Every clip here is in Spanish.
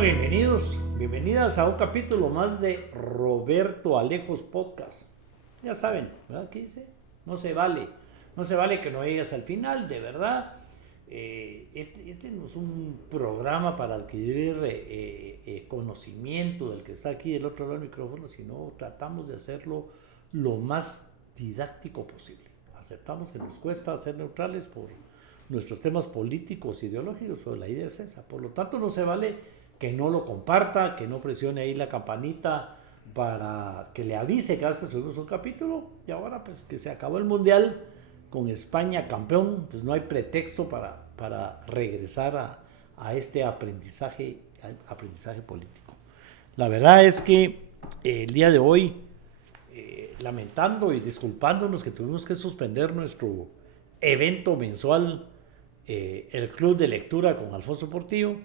Bueno, bienvenidas a un capítulo más de Roberto Alejos Podcast. Ya saben, ¿verdad? ¿Qué dice? No se vale que no llegues al final, de verdad. Este no es un programa para adquirir conocimiento del que está aquí del otro lado del micrófono, sino tratamos de hacerlo lo más didáctico posible. Aceptamos que nos cuesta ser neutrales por nuestros temas políticos, ideológicos, pero la idea es esa. Por lo tanto, no se vale que no lo comparta, que no presione ahí la campanita para que le avise cada vez que subimos un capítulo. Y ahora pues que se acabó el Mundial con España campeón, pues no hay pretexto para regresar a este aprendizaje político. La verdad es que el día de hoy, lamentando y disculpándonos que tuvimos que suspender nuestro evento mensual, el Club de Lectura con Alfonso Portillo,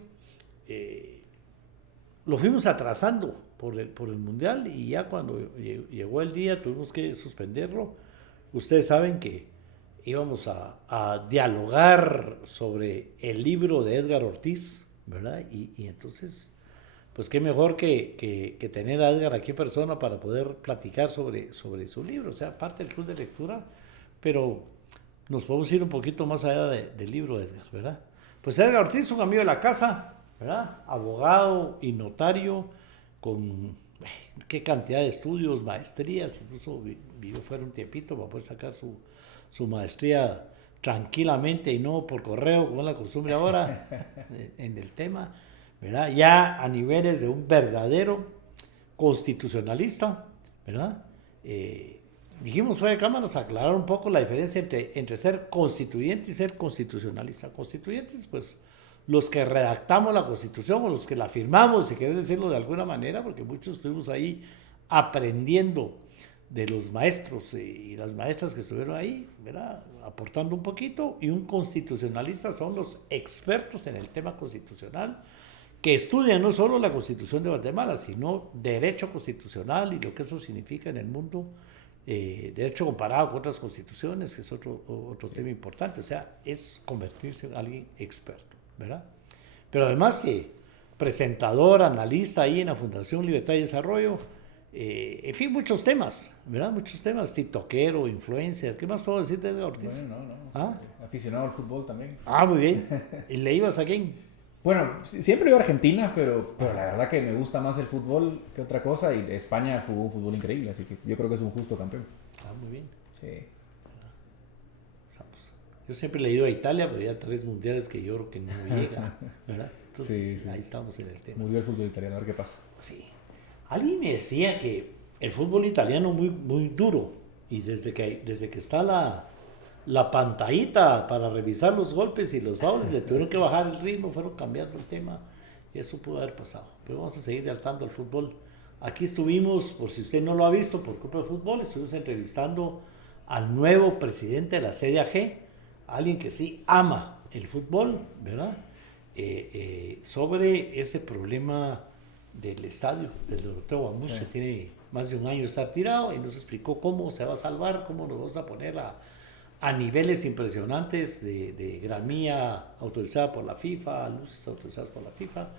lo fuimos atrasando por el Mundial, y ya cuando llegó el día tuvimos que suspenderlo. Ustedes saben que íbamos a dialogar sobre el libro de Edgar Ortiz, ¿verdad? Y entonces, pues qué mejor que tener a Edgar aquí en persona para poder platicar sobre su libro, o sea, parte del Club de Lectura, pero nos podemos ir un poquito más allá del libro de Edgar, ¿verdad? Pues Edgar Ortiz, un amigo de la casa, ¿verdad? Abogado y notario con qué cantidad de estudios, maestrías, incluso vivió fuera un tiempito para poder sacar su maestría tranquilamente y no por correo como es la costumbre ahora en el tema, ¿verdad? Ya a niveles de un verdadero constitucionalista, ¿verdad? Dijimos fuera de cámaras aclarar un poco la diferencia entre ser constituyente y ser constitucionalista. Constituyentes, pues los que redactamos la Constitución o los que la firmamos, si querés decirlo de alguna manera, porque muchos estuvimos ahí aprendiendo de los maestros y las maestras que estuvieron ahí, ¿verdad? Aportando un poquito. Y un constitucionalista son los expertos en el tema constitucional, que estudian no solo la Constitución de Guatemala, sino derecho constitucional y lo que eso significa en el mundo, derecho comparado con otras constituciones, que es otro tema importante. O sea, es convertirse en alguien experto, ¿verdad? Pero además, presentador, analista ahí en la Fundación Libertad y Desarrollo, en fin, muchos temas, ¿verdad? Muchos temas, tiktokero, influencer. ¿Qué más puedo decir de Edgar Ortiz? Bueno, no. ¿Ah? Aficionado al fútbol también. Ah, muy bien. ¿Y le ibas a quién? Bueno, siempre iba a Argentina, pero la verdad que me gusta más el fútbol que otra cosa, y España jugó un fútbol increíble, así que yo creo que es un justo campeón. Ah, muy bien. Sí. Yo siempre le he ido a Italia, pero ya 3 mundiales que yo creo que no llega, ¿verdad? Entonces, sí. ahí estamos en el tema. Murió el fútbol italiano, a ver qué pasa. Sí. Alguien me decía que el fútbol italiano es muy, muy duro, y desde que está la pantallita para revisar los golpes y los fouls, le tuvieron que bajar el ritmo, fueron cambiando el tema, y eso pudo haber pasado. Pero vamos a seguir dialtando el fútbol. Aquí estuvimos, por si usted no lo ha visto, por culpa del fútbol, estuvimos entrevistando al nuevo presidente de la CDAG, alguien que sí ama el fútbol, ¿verdad? Sobre este problema del estadio, del Doroteo Guamús, sí, que tiene más de un año de estar tirado, y nos explicó cómo se va a salvar, cómo nos vamos a poner a niveles impresionantes de gramía autorizada por la FIFA, luces autorizadas por la FIFA,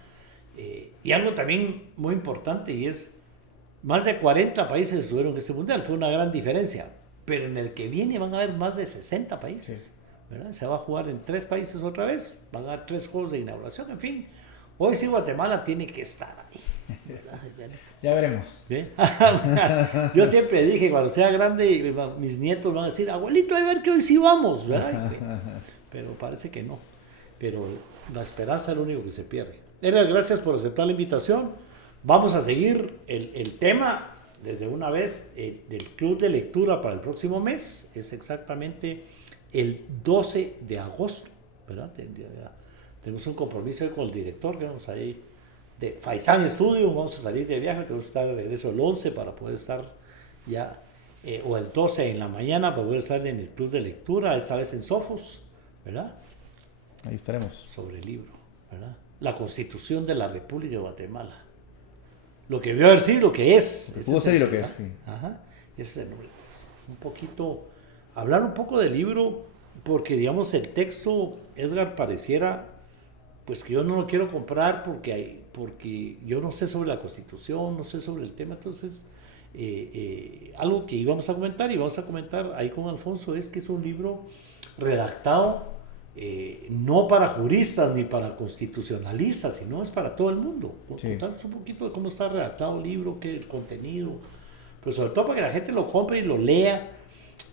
y algo también muy importante, y es más de 40 países estuvieron en este mundial. Fue una gran diferencia, pero en el que viene van a haber más de 60 países, sí, ¿verdad? Se va a jugar en 3 países otra vez, van a haber 3 juegos de inauguración, en fin. Hoy sí Guatemala tiene que estar ahí, ¿verdad? Ya veremos. ¿Bien? Yo siempre dije, cuando sea grande, mis nietos van a decir, abuelito, a ver que hoy sí vamos, ¿verdad? Pero parece que no. Pero la esperanza es lo único que se pierde. Edgar, gracias por aceptar la invitación. Vamos a seguir el tema desde una vez del Club de Lectura para el próximo mes. Es exactamente el 12 de agosto, ¿verdad? Tenemos un compromiso con el director, que vamos a ir de Faisán Studio, vamos a salir de viaje, tenemos que estar de regreso el 11 para poder estar ya, o el 12 en la mañana para poder estar en el Club de Lectura, esta vez en Sofos, ¿verdad? Ahí estaremos. Sobre el libro, ¿verdad? La Constitución de la República de Guatemala. Lo que vio decir, lo que es. Pudo ser y lo que es, sí. Ajá, ese es el nombre. Un poquito, hablar un poco del libro, porque digamos el texto, Edgar, pareciera pues que yo no lo quiero comprar porque yo no sé sobre la Constitución, no sé sobre el tema. Entonces, algo que íbamos a comentar y vamos a comentar ahí con Alfonso es que es un libro redactado no para juristas ni para constitucionalistas, sino es para todo el mundo. Sí. Contarnos un poquito de cómo está redactado el libro, qué es el contenido, pero sobre todo para que la gente lo compre y lo lea.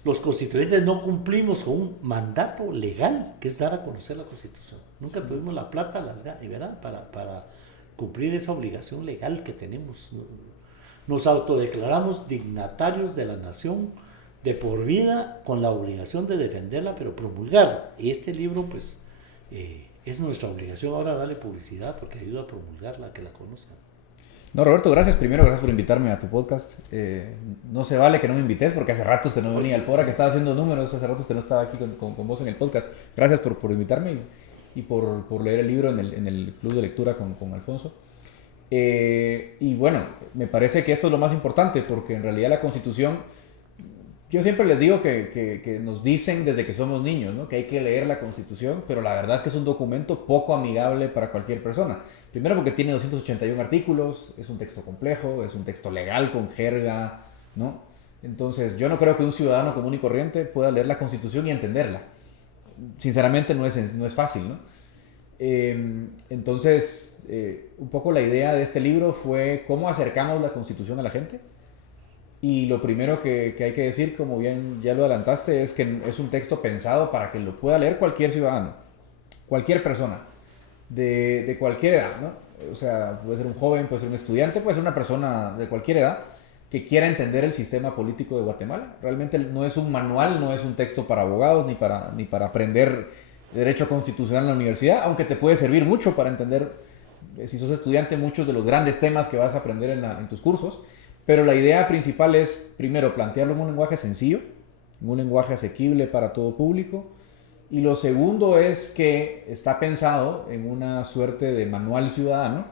Los constituyentes no cumplimos con un mandato legal, que es dar a conocer la Constitución. Nunca tuvimos la plata, ¿verdad? Para cumplir esa obligación legal que tenemos. Nos autodeclaramos dignatarios de la nación de por vida con la obligación de defenderla, pero promulgarla. Y este libro, pues, es nuestra obligación ahora darle publicidad porque ayuda a promulgarla, a que la conozcan. No, Roberto, gracias. Primero, gracias por invitarme a tu podcast. No se vale que no me invites porque hace ratos que no venía al Fora, que estaba haciendo números, hace ratos que no estaba aquí con vos en el podcast. Gracias por invitarme y por leer el libro en el club de lectura con Alfonso. Y bueno, me parece que esto es lo más importante porque en realidad la Constitución, yo siempre les digo que nos dicen desde que somos niños, ¿no? Que hay que leer la Constitución, pero la verdad es que es un documento poco amigable para cualquier persona. Primero porque tiene 281 artículos, es un texto complejo, es un texto legal con jerga, ¿no? Entonces yo no creo que un ciudadano común y corriente pueda leer la Constitución y entenderla. Sinceramente no es fácil, ¿no? Entonces, un poco la idea de este libro fue cómo acercamos la Constitución a la gente. Y lo primero que hay que decir, como bien ya lo adelantaste, es que es un texto pensado para que lo pueda leer cualquier ciudadano, cualquier persona, de cualquier edad, ¿no? O sea, puede ser un joven, puede ser un estudiante, puede ser una persona de cualquier edad que quiera entender el sistema político de Guatemala. Realmente no es un manual, no es un texto para abogados ni para aprender derecho constitucional en la universidad, aunque te puede servir mucho para entender, si sos estudiante, muchos de los grandes temas que vas a aprender en tus cursos. Pero la idea principal es, primero, plantearlo en un lenguaje sencillo, en un lenguaje asequible para todo público. Y lo segundo es que está pensado en una suerte de manual ciudadano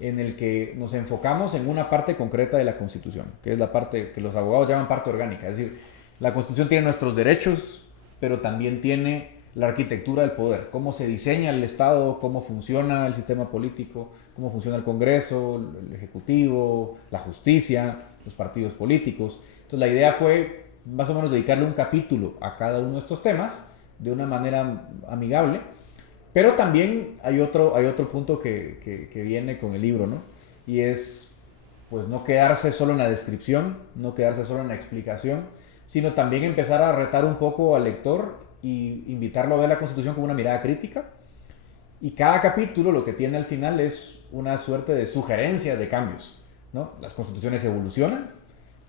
en el que nos enfocamos en una parte concreta de la Constitución, que es la parte que los abogados llaman parte orgánica. Es decir, la Constitución tiene nuestros derechos, pero también tiene la arquitectura del poder, cómo se diseña el Estado, cómo funciona el sistema político, cómo funciona el Congreso, el Ejecutivo, la justicia, los partidos políticos. Entonces la idea fue más o menos dedicarle un capítulo a cada uno de estos temas de una manera amigable, pero también hay otro punto que viene con el libro, ¿no? Y es pues no quedarse solo en la descripción, no quedarse solo en la explicación, sino también empezar a retar un poco al lector y invitarlo a ver la Constitución con una mirada crítica. Y cada capítulo lo que tiene al final es una suerte de sugerencias de cambios, ¿no? Las constituciones evolucionan.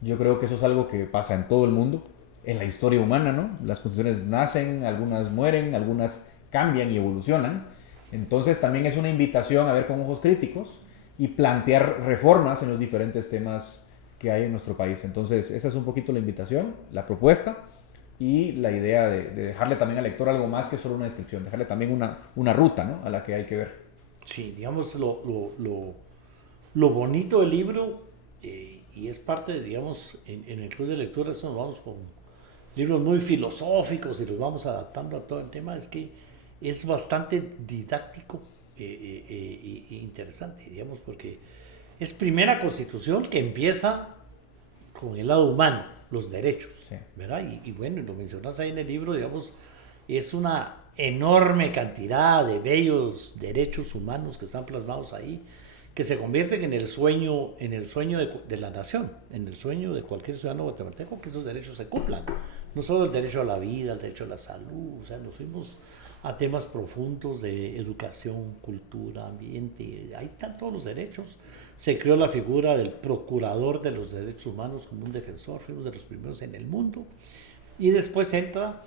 Yo creo que eso es algo que pasa en todo el mundo, en la historia humana, ¿no? Las constituciones nacen, algunas mueren, algunas cambian y evolucionan. Entonces también es una invitación a ver con ojos críticos y plantear reformas en los diferentes temas que hay en nuestro país. Entonces esa es un poquito la invitación, la propuesta. Y la idea de dejarle también al lector algo más que solo una descripción, dejarle también una ruta, ¿no? A la que hay que ver. Sí, digamos, lo bonito del libro, y es parte, digamos, en el club de lectura, eso nos vamos con libros muy filosóficos y los vamos adaptando a todo el tema, es que es bastante didáctico e interesante, digamos, porque es primera constitución que empieza con el lado humano, los derechos, sí, ¿verdad? Y bueno, lo mencionas ahí en el libro, digamos, es una enorme cantidad de bellos derechos humanos que están plasmados ahí, que se convierten en el sueño de la nación, en el sueño de cualquier ciudadano guatemalteco, que esos derechos se cumplan. No solo el derecho a la vida, el derecho a la salud, o sea, nos fuimos a temas profundos de educación, cultura, ambiente, ahí están todos los derechos. Se creó la figura del procurador de los derechos humanos como un defensor, fuimos de los primeros en el mundo. Y después entra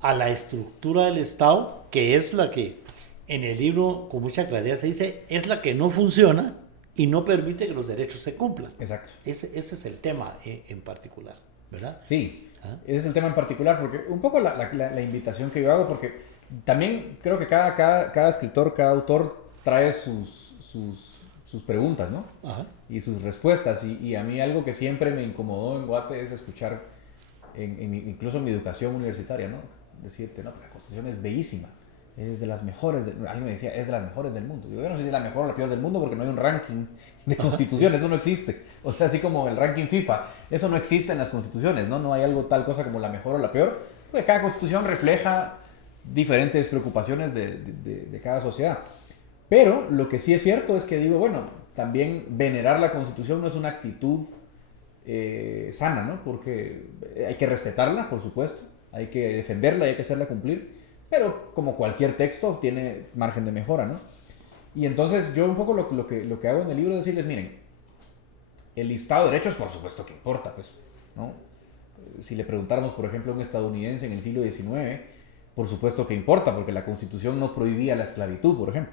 a la estructura del Estado, que es la que en el libro con mucha claridad se dice, es la que no funciona y no permite que los derechos se cumplan. Exacto. Ese es el tema en particular, ¿verdad? Sí, ese es el tema en particular, porque un poco la invitación que yo hago, porque también creo que cada escritor, cada autor trae sus preguntas, ¿no? Ajá. Y sus respuestas. Y a mí algo que siempre me incomodó en Guate es escuchar, incluso en mi educación universitaria, ¿no? Decirte, no, la Constitución es bellísima, es de las mejores, alguien me decía, es de las mejores del mundo. Yo no sé si es la mejor o la peor del mundo porque no hay un ranking de constituciones, eso no existe. O sea, así como el ranking FIFA, eso no existe en las constituciones, ¿no? No hay algo tal cosa como la mejor o la peor, porque cada constitución refleja diferentes preocupaciones de cada sociedad. Pero lo que sí es cierto es que digo, bueno, también venerar la constitución no es una actitud sana, ¿no? Porque hay que respetarla, por supuesto, hay que defenderla y hay que hacerla cumplir, pero como cualquier texto tiene margen de mejora, ¿no? Y entonces yo un poco lo que hago en el libro es decirles, miren, el listado de derechos por supuesto que importa, pues, ¿no? Si le preguntáramos, por ejemplo, a un estadounidense en el siglo XIX, por supuesto que importa, porque la Constitución no prohibía la esclavitud, por ejemplo,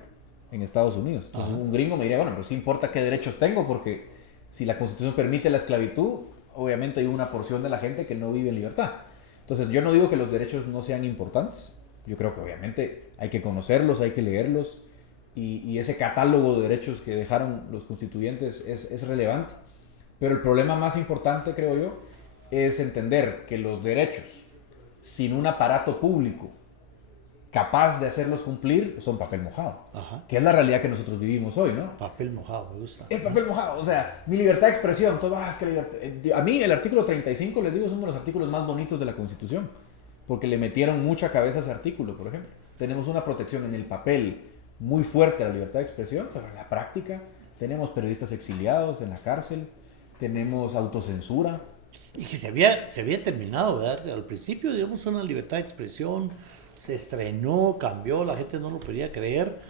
en Estados Unidos. Entonces un gringo me diría, bueno, pero sí importa qué derechos tengo, porque si la Constitución permite la esclavitud, obviamente hay una porción de la gente que no vive en libertad. Entonces yo no digo que los derechos no sean importantes, yo creo que obviamente hay que conocerlos, hay que leerlos, y ese catálogo de derechos que dejaron los constituyentes es relevante. Pero el problema más importante, creo yo, es entender que los derechos, sin un aparato público capaz de hacerlos cumplir, son papel mojado. Ajá. Que es la realidad que nosotros vivimos hoy, ¿no? Papel mojado, me gusta. Es papel mojado, o sea, mi libertad de expresión, a mí el artículo 35, les digo, es uno de los artículos más bonitos de la Constitución, porque le metieron mucha cabeza a ese artículo, por ejemplo. Tenemos una protección en el papel muy fuerte a la libertad de expresión, pero en la práctica tenemos periodistas exiliados en la cárcel, tenemos autocensura. Y que se había terminado, ¿verdad? Al principio, digamos, una libertad de expresión, se estrenó, cambió, la gente no lo podía creer,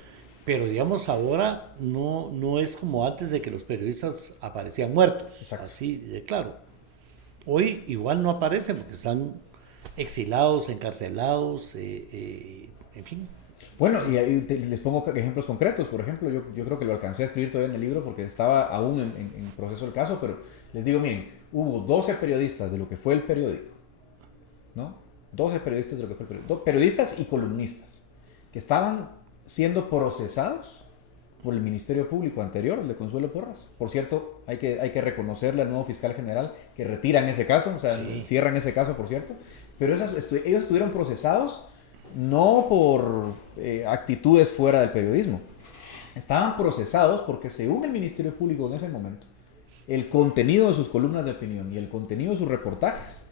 pero digamos ahora no es como antes de que los periodistas aparecían muertos. Exacto. Así de claro. Hoy igual no aparecen porque están exilados, encarcelados, en fin. Bueno, y les pongo ejemplos concretos. Por ejemplo, yo creo que lo alcancé a escribir todavía en el libro porque estaba aún en proceso el caso, pero les digo, miren, hubo 12 periodistas de lo que fue el periódico, ¿no? 12 periodistas de lo que fue el periódico. Periodistas y columnistas que estaban siendo procesados por el Ministerio Público anterior, el de Consuelo Porras. Por cierto, hay que reconocerle al nuevo fiscal general que retiran ese caso, o sea, sí, cierran ese caso, por cierto. Pero ellos estuvieron procesados no por actitudes fuera del periodismo. Estaban procesados porque, según el Ministerio Público en ese momento, el contenido de sus columnas de opinión y el contenido de sus reportajes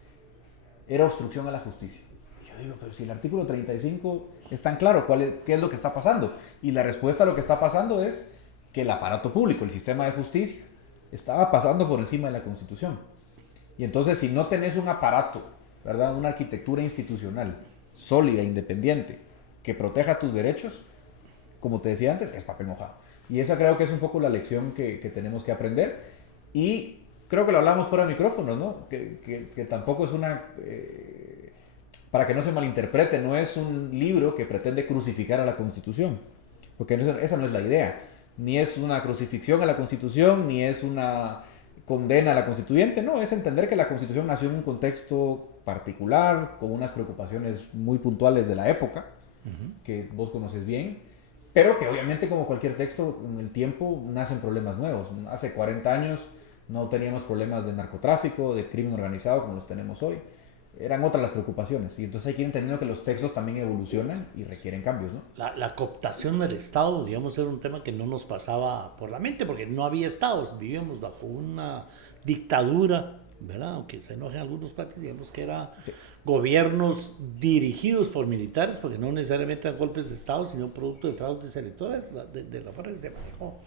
era obstrucción a la justicia. Yo digo, pero si el artículo 35 es tan claro, ¿qué es lo que está pasando? Y la respuesta a lo que está pasando es que el aparato público, el sistema de justicia, estaba pasando por encima de la Constitución. Y entonces, si no tenés un aparato, ¿verdad?, una arquitectura institucional sólida, independiente, que proteja tus derechos, como te decía antes, es papel mojado. Y esa creo que es un poco la lección que tenemos que aprender. Y creo que lo hablamos fuera de micrófonos, ¿no? Que tampoco es una... para que no se malinterprete, no es un libro que pretende crucificar a la Constitución, porque esa no es la idea. Ni es una crucifixión a la Constitución, ni es una condena a la constituyente, no, es entender que la Constitución nació en un contexto particular, con unas preocupaciones muy puntuales de la época, que vos conoces bien, pero que obviamente, como cualquier texto, en el tiempo nacen problemas nuevos. Hace 40 años no teníamos problemas de narcotráfico, de crimen organizado como los tenemos hoy. Eran otras las preocupaciones. Y entonces hay que ir entendiendo que los textos también evolucionan y requieren cambios, ¿no? La cooptación del Estado, digamos, era un tema que no nos pasaba por la mente, porque no había Estados, vivíamos bajo una dictadura, ¿verdad? Aunque se enojen algunos países, digamos que era sí, gobiernos dirigidos por militares, porque no necesariamente eran golpes de Estado, sino producto de fraudes electorales, de la forma que se manejó.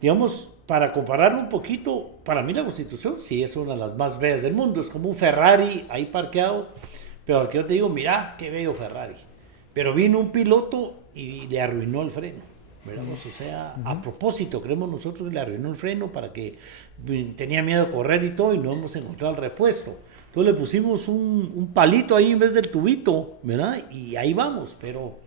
Digamos, para compararlo un poquito, para mí la Constitución sí es una de las más bellas del mundo, es como un Ferrari ahí parqueado, pero al que yo te digo, mira, qué bello Ferrari. Pero vino un piloto y le arruinó el freno, ¿verdad? O sea, a propósito, creemos nosotros que le arruinó el freno para que tenía miedo de correr y todo, y no hemos encontrado el repuesto. Entonces le pusimos un palito ahí en vez del tubito, ¿verdad? Y ahí vamos, pero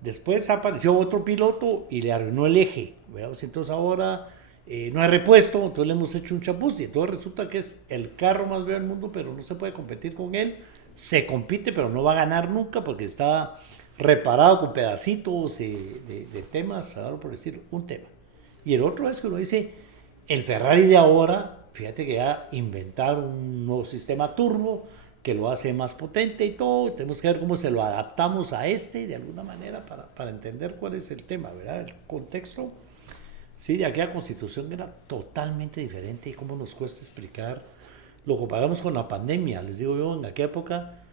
después apareció otro piloto y le arruinó el eje, ¿verdad? Entonces ahora no hay repuesto, entonces le hemos hecho un chapuz y entonces resulta que es el carro más bello del mundo, pero no se puede competir con él. Se compite, pero no va a ganar nunca porque está reparado con pedacitos de temas, ahora por decir un tema. Y el otro es que uno dice, el Ferrari de ahora, fíjate que ya inventaron un nuevo sistema turbo que lo hace más potente y todo. Tenemos que ver cómo se lo adaptamos a de alguna manera para entender cuál es el tema, ¿verdad? El contexto, sí, de aquella constitución era totalmente diferente y cómo nos cuesta explicar. Lo comparamos con la pandemia, les digo yo, en aquella época,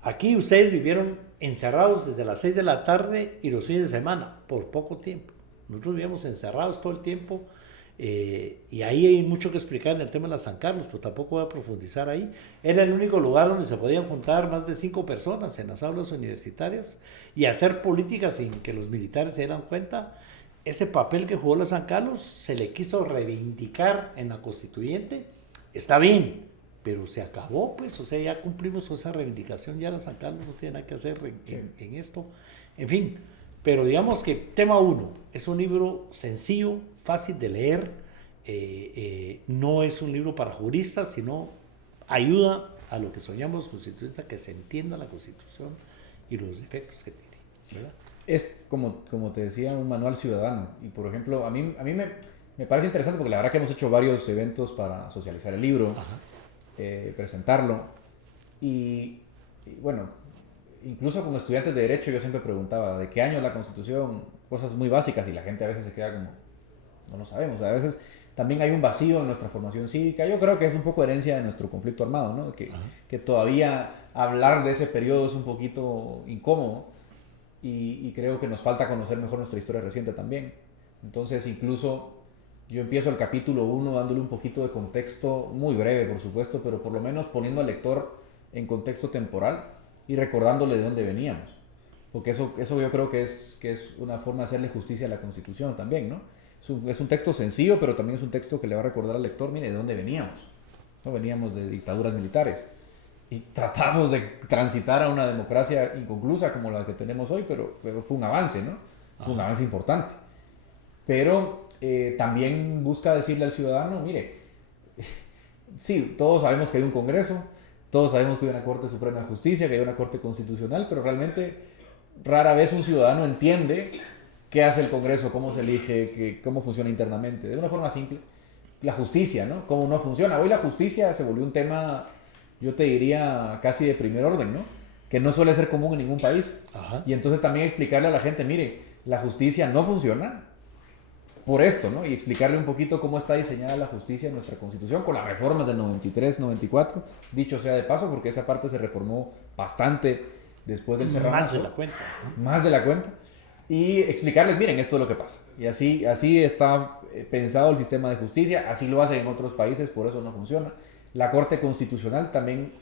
aquí ustedes vivieron encerrados desde las 6 de la tarde y los fines de semana, por poco tiempo. Nosotros vivíamos encerrados todo el tiempo, y ahí hay mucho que explicar en el tema de la San Carlos, pero tampoco voy a profundizar ahí. Era el único lugar donde se podían juntar más de 5 personas en las aulas universitarias y hacer política sin que los militares se dieran cuenta. Ese papel que jugó la San Carlos se le quiso reivindicar en la constituyente. Está bien, pero se acabó, pues, o sea, ya cumplimos con esa reivindicación, ya la San Carlos no tiene nada que hacer en esto. En fin, pero digamos que tema 1 es un libro sencillo, fácil de leer, no es un libro para juristas, sino ayuda a lo que soñamos los constituyentes, a que se entienda la Constitución y los defectos que tiene, ¿verdad? Es como te decía, un manual ciudadano. Y por ejemplo, a mí me parece interesante porque la verdad que hemos hecho varios eventos para socializar el libro, presentarlo. Y bueno, incluso con estudiantes de Derecho yo siempre preguntaba ¿de qué año es la Constitución? Cosas muy básicas y la gente a veces se queda como, no lo sabemos. A veces también hay un vacío en nuestra formación cívica. Yo creo que es un poco herencia de nuestro conflicto armado, ¿no? Que todavía hablar de ese periodo es un poquito incómodo. Y creo que nos falta conocer mejor nuestra historia reciente también. Entonces, incluso yo empiezo el capítulo 1 dándole un poquito de contexto, muy breve por supuesto, pero por lo menos poniendo al lector en contexto temporal y recordándole de dónde veníamos. Porque eso yo creo que es una forma de hacerle justicia a la Constitución también, ¿no? Es un texto sencillo, pero también es un texto que le va a recordar al lector, mire, de dónde veníamos. ¿No? Veníamos de dictaduras militares. Y tratamos de transitar a una democracia inconclusa como la que tenemos hoy, pero fue un avance, ¿no? Fue un avance importante. Pero también busca decirle al ciudadano, mire, sí, todos sabemos que hay un Congreso, todos sabemos que hay una Corte Suprema de Justicia, que hay una Corte Constitucional, pero realmente rara vez un ciudadano entiende qué hace el Congreso, cómo se elige, cómo funciona internamente. De una forma simple, la justicia, ¿no? Cómo no funciona. Hoy la justicia se volvió un tema, yo te diría, casi de primer orden, ¿no? Que no suele ser común en ningún país. Ajá. Y entonces también explicarle a la gente, mire, la justicia no funciona por esto, ¿no? Y explicarle un poquito cómo está diseñada la justicia en nuestra Constitución con las reformas del 93, 94, dicho sea de paso, porque esa parte se reformó bastante después del Serranazo. Más de la cuenta. Más de la cuenta. Y explicarles, miren, esto es lo que pasa. Y así está pensado el sistema de justicia, así lo hacen en otros países, por eso no funciona. La Corte Constitucional también,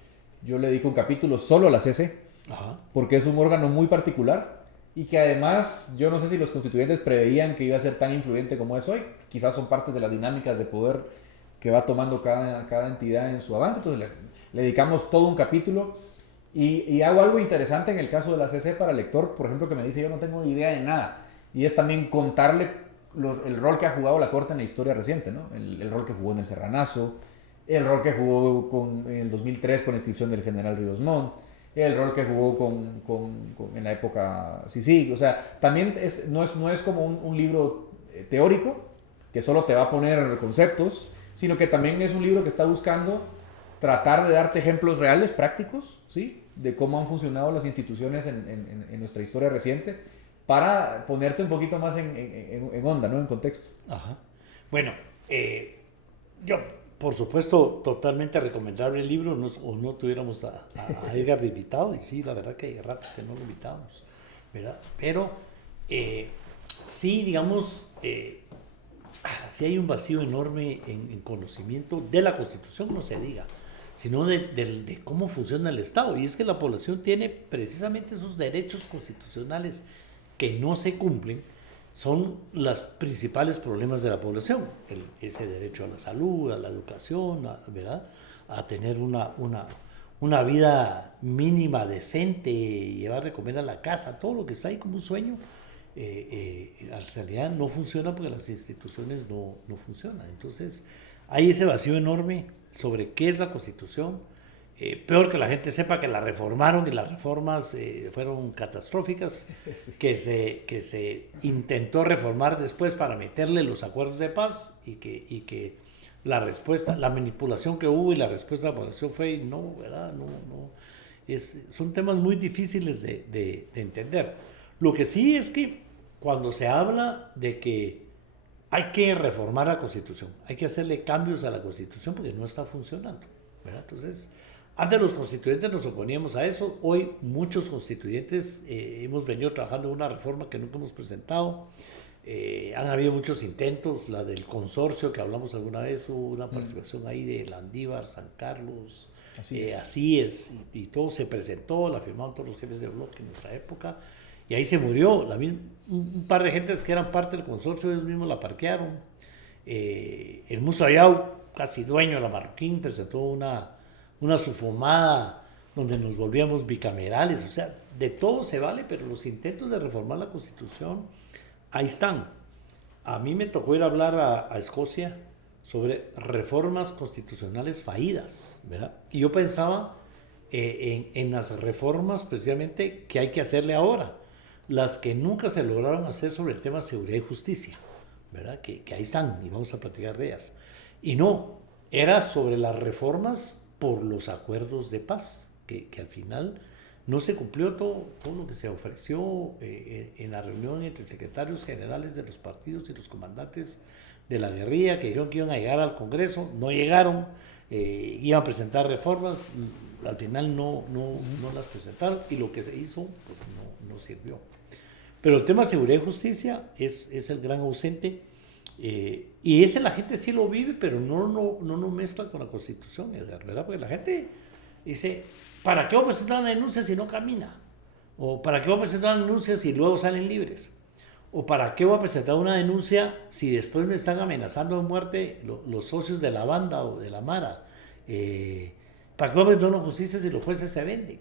yo le dedico un capítulo solo a la CC, Ajá. porque es un órgano muy particular y que además, yo no sé si los constituyentes preveían que iba a ser tan influyente como es hoy. Quizás son partes de las dinámicas de poder que va tomando cada entidad en su avance. Entonces le dedicamos todo un capítulo y hago algo interesante en el caso de la CC para el lector, por ejemplo, que me dice yo no tengo idea de nada. Y es también contarle el rol que ha jugado la Corte en la historia reciente, ¿no? El rol que jugó en el Serranazo, el rol que jugó en el 2003 con la inscripción del general Ríos Montt, el rol que jugó en la época CICIG. O sea, también no es como un libro teórico que solo te va a poner conceptos, sino que también es un libro que está buscando tratar de darte ejemplos reales, prácticos, ¿sí? De cómo han funcionado las instituciones en nuestra historia reciente para ponerte un poquito más en onda, ¿no? En contexto. Ajá. Bueno, yo, por supuesto, totalmente recomendable el libro, o no tuviéramos a Edgar de invitado, y sí, la verdad que hay ratos que no lo invitábamos, ¿verdad? Pero sí, digamos, sí hay un vacío enorme en conocimiento de la Constitución, no se diga, sino de cómo funciona el Estado. Y es que la población tiene precisamente esos derechos constitucionales que no se cumplen, son los principales problemas de la población. Ese derecho a la salud, a la educación, ¿verdad? A tener una vida mínima, decente, llevar de comer a la casa, todo lo que está ahí como un sueño, en realidad no funciona porque las instituciones no funcionan. Entonces hay ese vacío enorme sobre qué es la Constitución. Peor que la gente sepa que la reformaron y las reformas fueron catastróficas, sí. que se intentó reformar después para meterle los acuerdos de paz y que la respuesta, la manipulación que hubo y la respuesta de la población fue no, ¿verdad? No, no. Son temas muy difíciles de entender. Lo que sí es que cuando se habla de que hay que reformar la Constitución, hay que hacerle cambios a la Constitución porque no está funcionando, ¿verdad? Entonces, antes los constituyentes nos oponíamos a eso, hoy muchos constituyentes hemos venido trabajando en una reforma que nunca hemos presentado. Han habido muchos intentos, la del consorcio que hablamos alguna vez, hubo una participación ahí de Landívar, San Carlos, así es, y todo se presentó, la firmaron todos los jefes de bloque en nuestra época, y ahí se murió. Un par de gentes que eran parte del consorcio, ellos mismos la parquearon. El Musa Ayau, casi dueño de la Marroquín, presentó una sufumada donde nos volvíamos bicamerales, o sea, de todo se vale, pero los intentos de reformar la Constitución, ahí están. A mí me tocó ir a hablar a Escocia sobre reformas constitucionales fallidas, ¿verdad? Y yo pensaba en las reformas precisamente que hay que hacerle ahora, las que nunca se lograron hacer sobre el tema de seguridad y justicia, ¿verdad? Que ahí están y vamos a platicar de ellas. Y no, era sobre las reformas por los acuerdos de paz, que al final no se cumplió todo lo que se ofreció en la reunión entre secretarios generales de los partidos y los comandantes de la guerrilla, que dijeron que iban a llegar al Congreso, no llegaron, iban a presentar reformas, al final no las presentaron y lo que se hizo pues no sirvió. Pero el tema de seguridad y justicia es el gran ausente, y ese la gente sí lo vive, pero no mezcla con la Constitución, Edgar, ¿verdad? Porque la gente dice, ¿para qué voy a presentar una denuncia si no camina? ¿O para qué voy a presentar una denuncia si luego salen libres? ¿O para qué voy a presentar una denuncia si después me están amenazando de muerte los socios de la banda o de la Mara? ¿Para qué voy a presentar una justicia si los jueces se venden?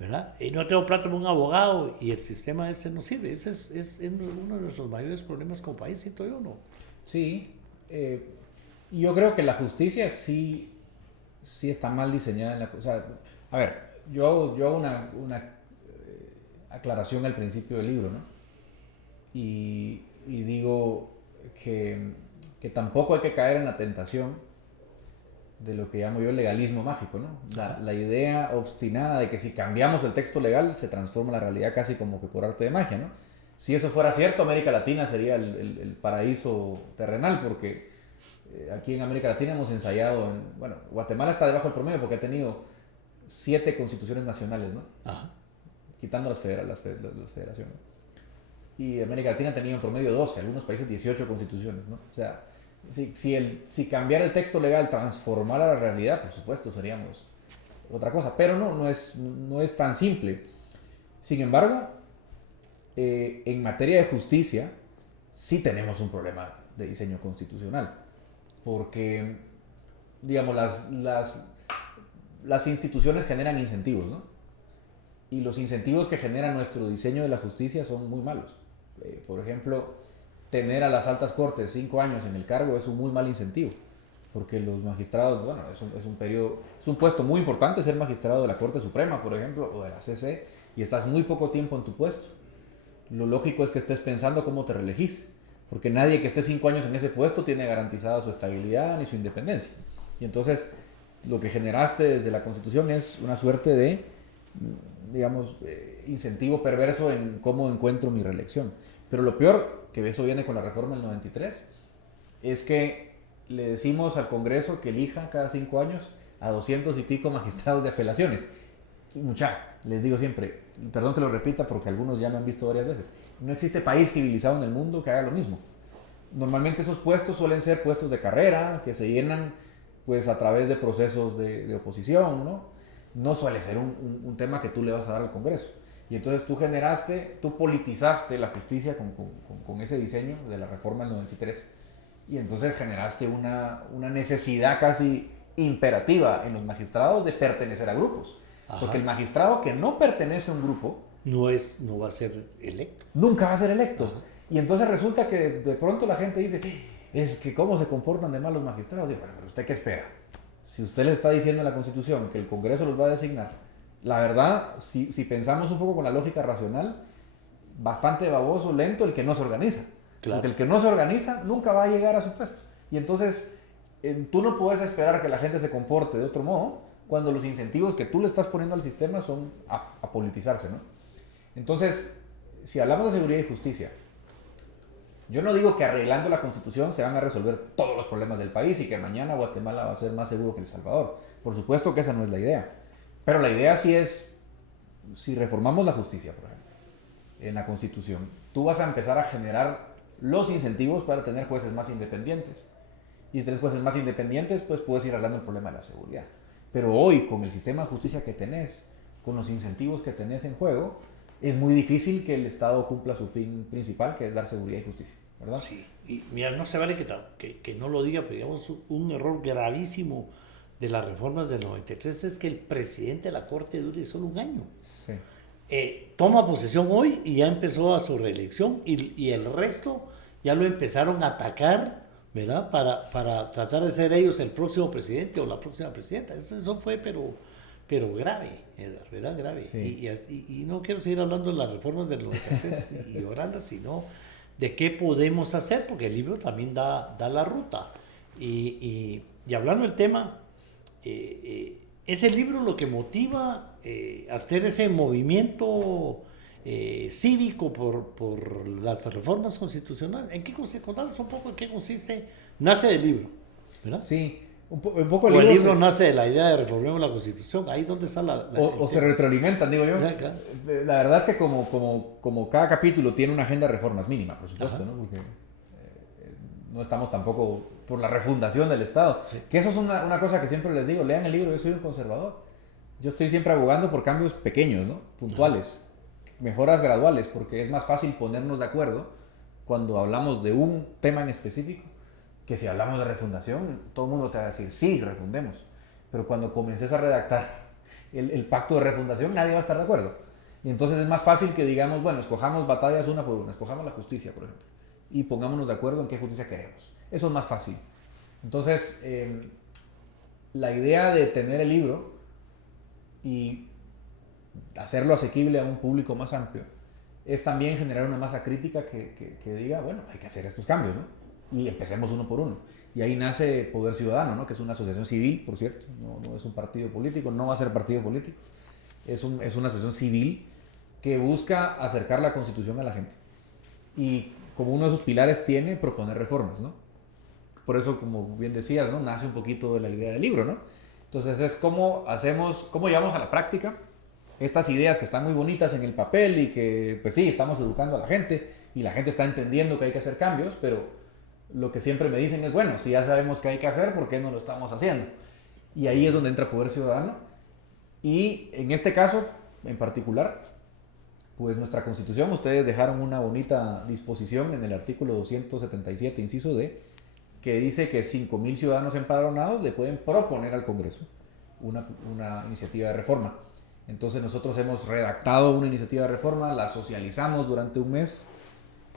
¿Verdad? Y no tengo plata para un abogado y el sistema no sirve. Ese es uno de nuestros mayores problemas como país, siento yo, ¿no? Sí, y yo creo que la justicia sí está mal diseñada. O sea, a ver, yo hago una aclaración al principio del libro, ¿no? Y digo que tampoco hay que caer en la tentación de lo que llamo yo el legalismo mágico, ¿no? La idea obstinada de que si cambiamos el texto legal se transforma la realidad casi como que por arte de magia, ¿no? Si eso fuera cierto, América Latina sería el paraíso terrenal, porque aquí en América Latina hemos ensayado, bueno, Guatemala está debajo del promedio porque ha tenido 7 constituciones nacionales, ¿no? Ajá. Quitando las federaciones. Y América Latina tenía en promedio 12, algunos países 18 constituciones, ¿no? O sea, si cambiar el texto legal transformara la realidad, por supuesto, seríamos otra cosa. Pero no es tan simple. Sin embargo, en materia de justicia, sí tenemos un problema de diseño constitucional. Porque, digamos, las instituciones generan incentivos, ¿no? Y los incentivos que genera nuestro diseño de la justicia son muy malos. Por ejemplo, tener a las altas cortes 5 años en el cargo es un muy mal incentivo, porque los magistrados, bueno, es un puesto muy importante ser magistrado de la Corte Suprema, por ejemplo, o de la CC, y estás muy poco tiempo en tu puesto. Lo lógico es que estés pensando cómo te reelegís, porque nadie que esté 5 años en ese puesto tiene garantizada su estabilidad ni su independencia. Y entonces, lo que generaste desde la Constitución es una suerte de, digamos, incentivo perverso en cómo encuentro mi reelección. Pero lo peor, que eso viene con la reforma del 93, es que le decimos al Congreso que elija cada 5 años a 200 y pico magistrados de apelaciones. Y les digo siempre, perdón que lo repita porque algunos ya me han visto varias veces, no existe país civilizado en el mundo que haga lo mismo. Normalmente esos puestos suelen ser puestos de carrera, que se llenan pues a través de procesos de oposición, ¿no? No suele ser un tema que tú le vas a dar al Congreso. Y entonces tú politizaste la justicia con ese diseño de la reforma del 93. Y entonces generaste una necesidad casi imperativa en los magistrados de pertenecer a grupos. Ajá. Porque el magistrado que no pertenece a un grupo no va a ser electo. Nunca va a ser electo. Ajá. Y entonces resulta que de pronto la gente dice, es que cómo se comportan de mal los magistrados. Y bueno, pero ¿usted qué espera? Si usted le está diciendo en la Constitución que el Congreso los va a designar, la verdad, si pensamos un poco con la lógica racional, bastante baboso, lento el que no se organiza. Claro. Porque el que no se organiza nunca va a llegar a su puesto. Y entonces tú no puedes esperar que la gente se comporte de otro modo cuando los incentivos que tú le estás poniendo al sistema son a politizarse, ¿no? Entonces, si hablamos de seguridad y justicia, yo no digo que arreglando la Constitución se van a resolver todos los problemas del país y que mañana Guatemala va a ser más seguro que El Salvador. Por supuesto que esa no es la idea. Pero la idea sí es, si reformamos la justicia, por ejemplo, en la Constitución, tú vas a empezar a generar los incentivos para tener jueces más independientes. Y si tienes jueces más independientes, pues puedes ir arreglando el problema de la seguridad. Pero hoy, con el sistema de justicia que tenés, con los incentivos que tenés en juego, es muy difícil que el Estado cumpla su fin principal, que es dar seguridad y justicia, ¿verdad? Sí, y mira, no se vale que no lo diga, pero digamos, un error gravísimo de las reformas del 93 es que el presidente de la Corte dure solo un año. Sí. Toma posesión hoy y ya empezó a su reelección y el resto ya lo empezaron a atacar, ¿verdad? Para tratar de ser ellos el próximo presidente o la próxima presidenta. Eso fue, pero grave, ¿verdad? Grave. Sí. Y no quiero seguir hablando de las reformas del 93 y llorarlas, sino de qué podemos hacer, porque el libro también da la ruta. Y hablando del tema, es el libro lo que motiva a hacer ese movimiento cívico por las reformas constitucionales. ¿En qué consiste? Contanos un poco en qué consiste. Nace del libro, ¿verdad? Sí, un poco el libro nace de la idea de reformar la Constitución. Ahí donde está o se retroalimentan, digo yo. Claro. La verdad es que como cada capítulo tiene una agenda de reformas mínima, por supuesto, ¿no? Porque no estamos tampoco por la refundación del Estado. Sí. Que eso es una cosa que siempre les digo, lean el libro, yo soy un conservador. Yo estoy siempre abogando por cambios pequeños, ¿no? Puntuales, mejoras graduales, porque es más fácil ponernos de acuerdo cuando hablamos de un tema en específico, que si hablamos de refundación, todo el mundo te va a decir, sí, refundemos. Pero cuando comences a redactar el pacto de refundación, nadie va a estar de acuerdo. Y entonces es más fácil que digamos, bueno, escojamos batallas una por una, escojamos la justicia, por ejemplo, y pongámonos de acuerdo en qué justicia queremos. Eso es más fácil. Entonces, la idea de tener el libro y hacerlo asequible a un público más amplio es también generar una masa crítica que diga, bueno, hay que hacer estos cambios, ¿no? Y empecemos uno por uno. Y ahí nace Poder Ciudadano, ¿no? Que es una asociación civil, por cierto, no es un partido político, no va a ser partido político, es una asociación civil que busca acercar la Constitución a la gente. Y como uno de sus pilares tiene proponer reformas, ¿no? Por eso, como bien decías, ¿no? Nace un poquito de la idea del libro, ¿no? Entonces es cómo llevamos a la práctica estas ideas que están muy bonitas en el papel y que, pues sí, estamos educando a la gente y la gente está entendiendo que hay que hacer cambios, pero lo que siempre me dicen es, bueno, si ya sabemos qué hay que hacer, ¿por qué no lo estamos haciendo? Y ahí es donde entra Poder Ciudadano. Y en este caso, en particular, pues nuestra Constitución, ustedes dejaron una bonita disposición en el artículo 277, inciso D, que dice que 5,000 ciudadanos empadronados le pueden proponer al Congreso una iniciativa de reforma. Entonces nosotros hemos redactado una iniciativa de reforma, la socializamos durante un mes,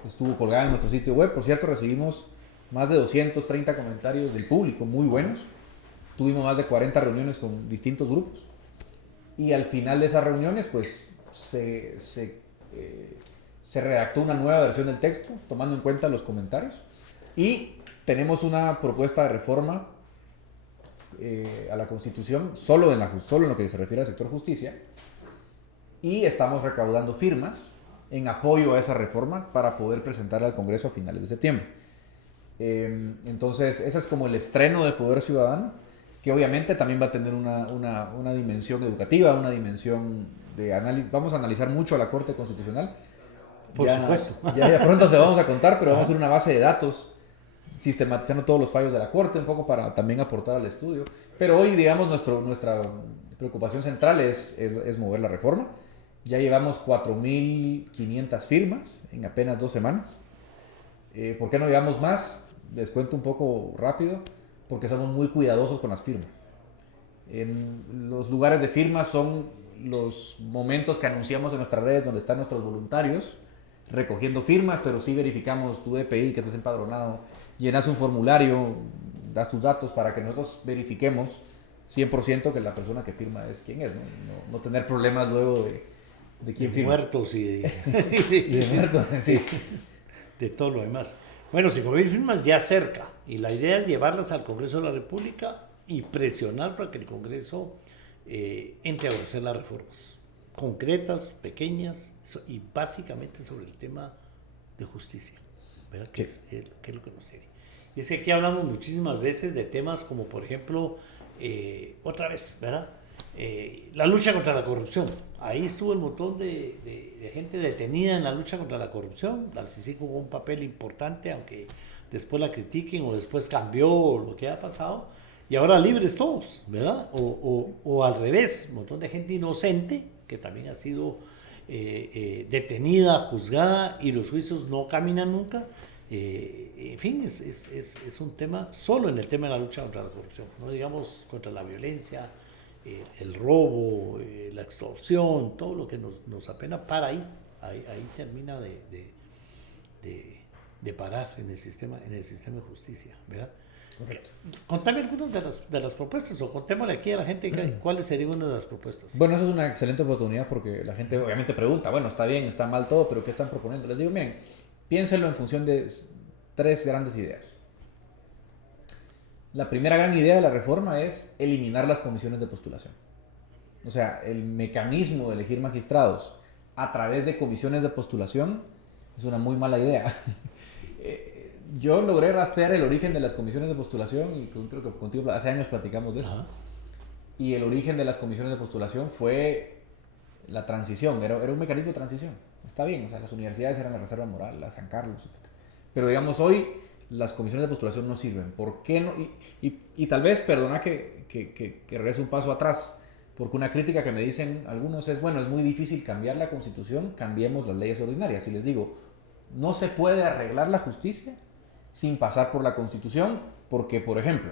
estuvo colgada en nuestro sitio web. Por cierto, recibimos más de 230 comentarios del público, muy buenos. Tuvimos más de 40 reuniones con distintos grupos. Y al final de esas reuniones, pues, se redactó una nueva versión del texto, tomando en cuenta los comentarios. Y tenemos una propuesta de reforma a la Constitución, solo en lo que se refiere al sector justicia. Y estamos recaudando firmas en apoyo a esa reforma para poder presentarla al Congreso a finales de septiembre. Entonces, ese es como el estreno de Poder Ciudadano, que obviamente también va a tener una dimensión educativa, una dimensión de análisis. Vamos a analizar mucho a la Corte Constitucional. Por supuesto. Ya pronto te vamos a contar, pero vamos a hacer una base de datos sistematizando todos los fallos de la Corte, un poco para también aportar al estudio. Pero hoy, digamos, nuestra preocupación central es mover la reforma. Ya llevamos 4,500 firmas en apenas 2 semanas. ¿Por qué no llevamos más? Les cuento un poco rápido, porque somos muy cuidadosos con las firmas. En los lugares de firmas son los momentos que anunciamos en nuestras redes donde están nuestros voluntarios recogiendo firmas, pero sí verificamos tu DPI, que estés empadronado, llenas un formulario, das tus datos para que nosotros verifiquemos 100% que la persona que firma es quien es, no tener problemas luego de quién firma. Muertos y de muertos, sí. De todo lo demás. Bueno, 5.000 firmas ya cerca, y la idea es llevarlas al Congreso de la República y presionar para que el Congreso entre a conocer las reformas concretas, pequeñas y básicamente sobre el tema de justicia, ¿verdad? Que es lo que nos sirve. Y es que aquí hablamos muchísimas veces de temas como, por ejemplo, otra vez, ¿verdad? La lucha contra la corrupción. Ahí estuvo el montón de gente detenida en la lucha contra la corrupción. La CICIG jugó un papel importante, aunque después la critiquen o después cambió lo que ha pasado. Y ahora libres todos, ¿verdad? O al revés, un montón de gente inocente que también ha sido detenida, juzgada, y los juicios no caminan nunca. En fin, es un tema solo en el tema de la lucha contra la corrupción, no digamos contra la violencia, el robo, la extorsión, todo lo que nos apena para ahí termina de parar en el sistema de justicia, ¿verdad? Correcto. Contame algunas de las propuestas, o contémosle aquí a la gente cuáles serían una de las propuestas. Bueno, esa es una excelente oportunidad porque la gente obviamente pregunta, bueno, está bien, está mal todo, pero ¿qué están proponiendo? Les digo, miren, piénsenlo en función de 3 grandes ideas. La primera gran idea de la reforma es eliminar las comisiones de postulación. O sea, el mecanismo de elegir magistrados a través de comisiones de postulación es una muy mala idea. Yo logré rastrear el origen de las comisiones de postulación y creo que contigo hace años platicamos de eso. Ajá. Y el origen de las comisiones de postulación fue la transición, era un mecanismo de transición. Está bien, o sea, las universidades eran la reserva moral, la San Carlos, etc. Pero digamos, hoy las comisiones de postulación no sirven. ¿Por qué no? Y tal vez, perdona que regrese un paso atrás, porque una crítica que me dicen algunos es, bueno, es muy difícil cambiar la Constitución, cambiemos las leyes ordinarias. Y les digo, no se puede arreglar la justicia sin pasar por la Constitución, porque, por ejemplo,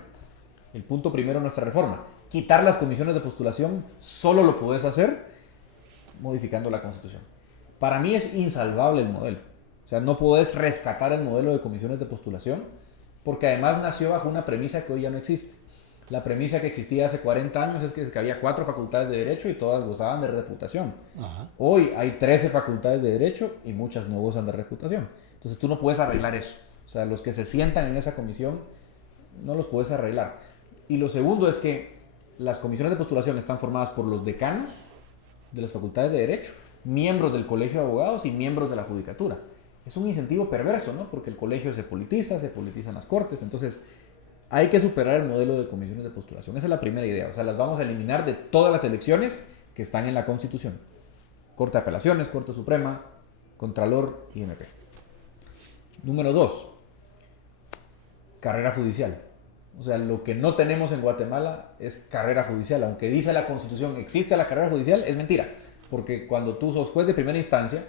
el punto primero de nuestra reforma, quitar las comisiones de postulación, solo lo puedes hacer modificando la Constitución. Para mí es insalvable el modelo. O sea, no puedes rescatar el modelo de comisiones de postulación, porque además nació bajo una premisa que hoy ya no existe. La premisa que existía hace 40 años es que había 4 facultades de Derecho y todas gozaban de reputación. Ajá. Hoy hay 13 facultades de Derecho y muchas no gozan de reputación. Entonces tú no puedes arreglar eso. O sea, los que se sientan en esa comisión no los puedes arreglar. Y lo segundo es que las comisiones de postulación están formadas por los decanos de las facultades de Derecho, miembros del Colegio de Abogados y miembros de la Judicatura. Es un incentivo perverso, ¿no? Porque el colegio se politizan las cortes. Entonces, hay que superar el modelo de comisiones de postulación. Esa es la primera idea. O sea, las vamos a eliminar de todas las elecciones que están en la Constitución. Corte de Apelaciones, Corte Suprema, Contralor y MP. Número 2. Carrera judicial. O sea, lo que no tenemos en Guatemala es carrera judicial. Aunque dice la Constitución, existe la carrera judicial, es mentira. Porque cuando tú sos juez de primera instancia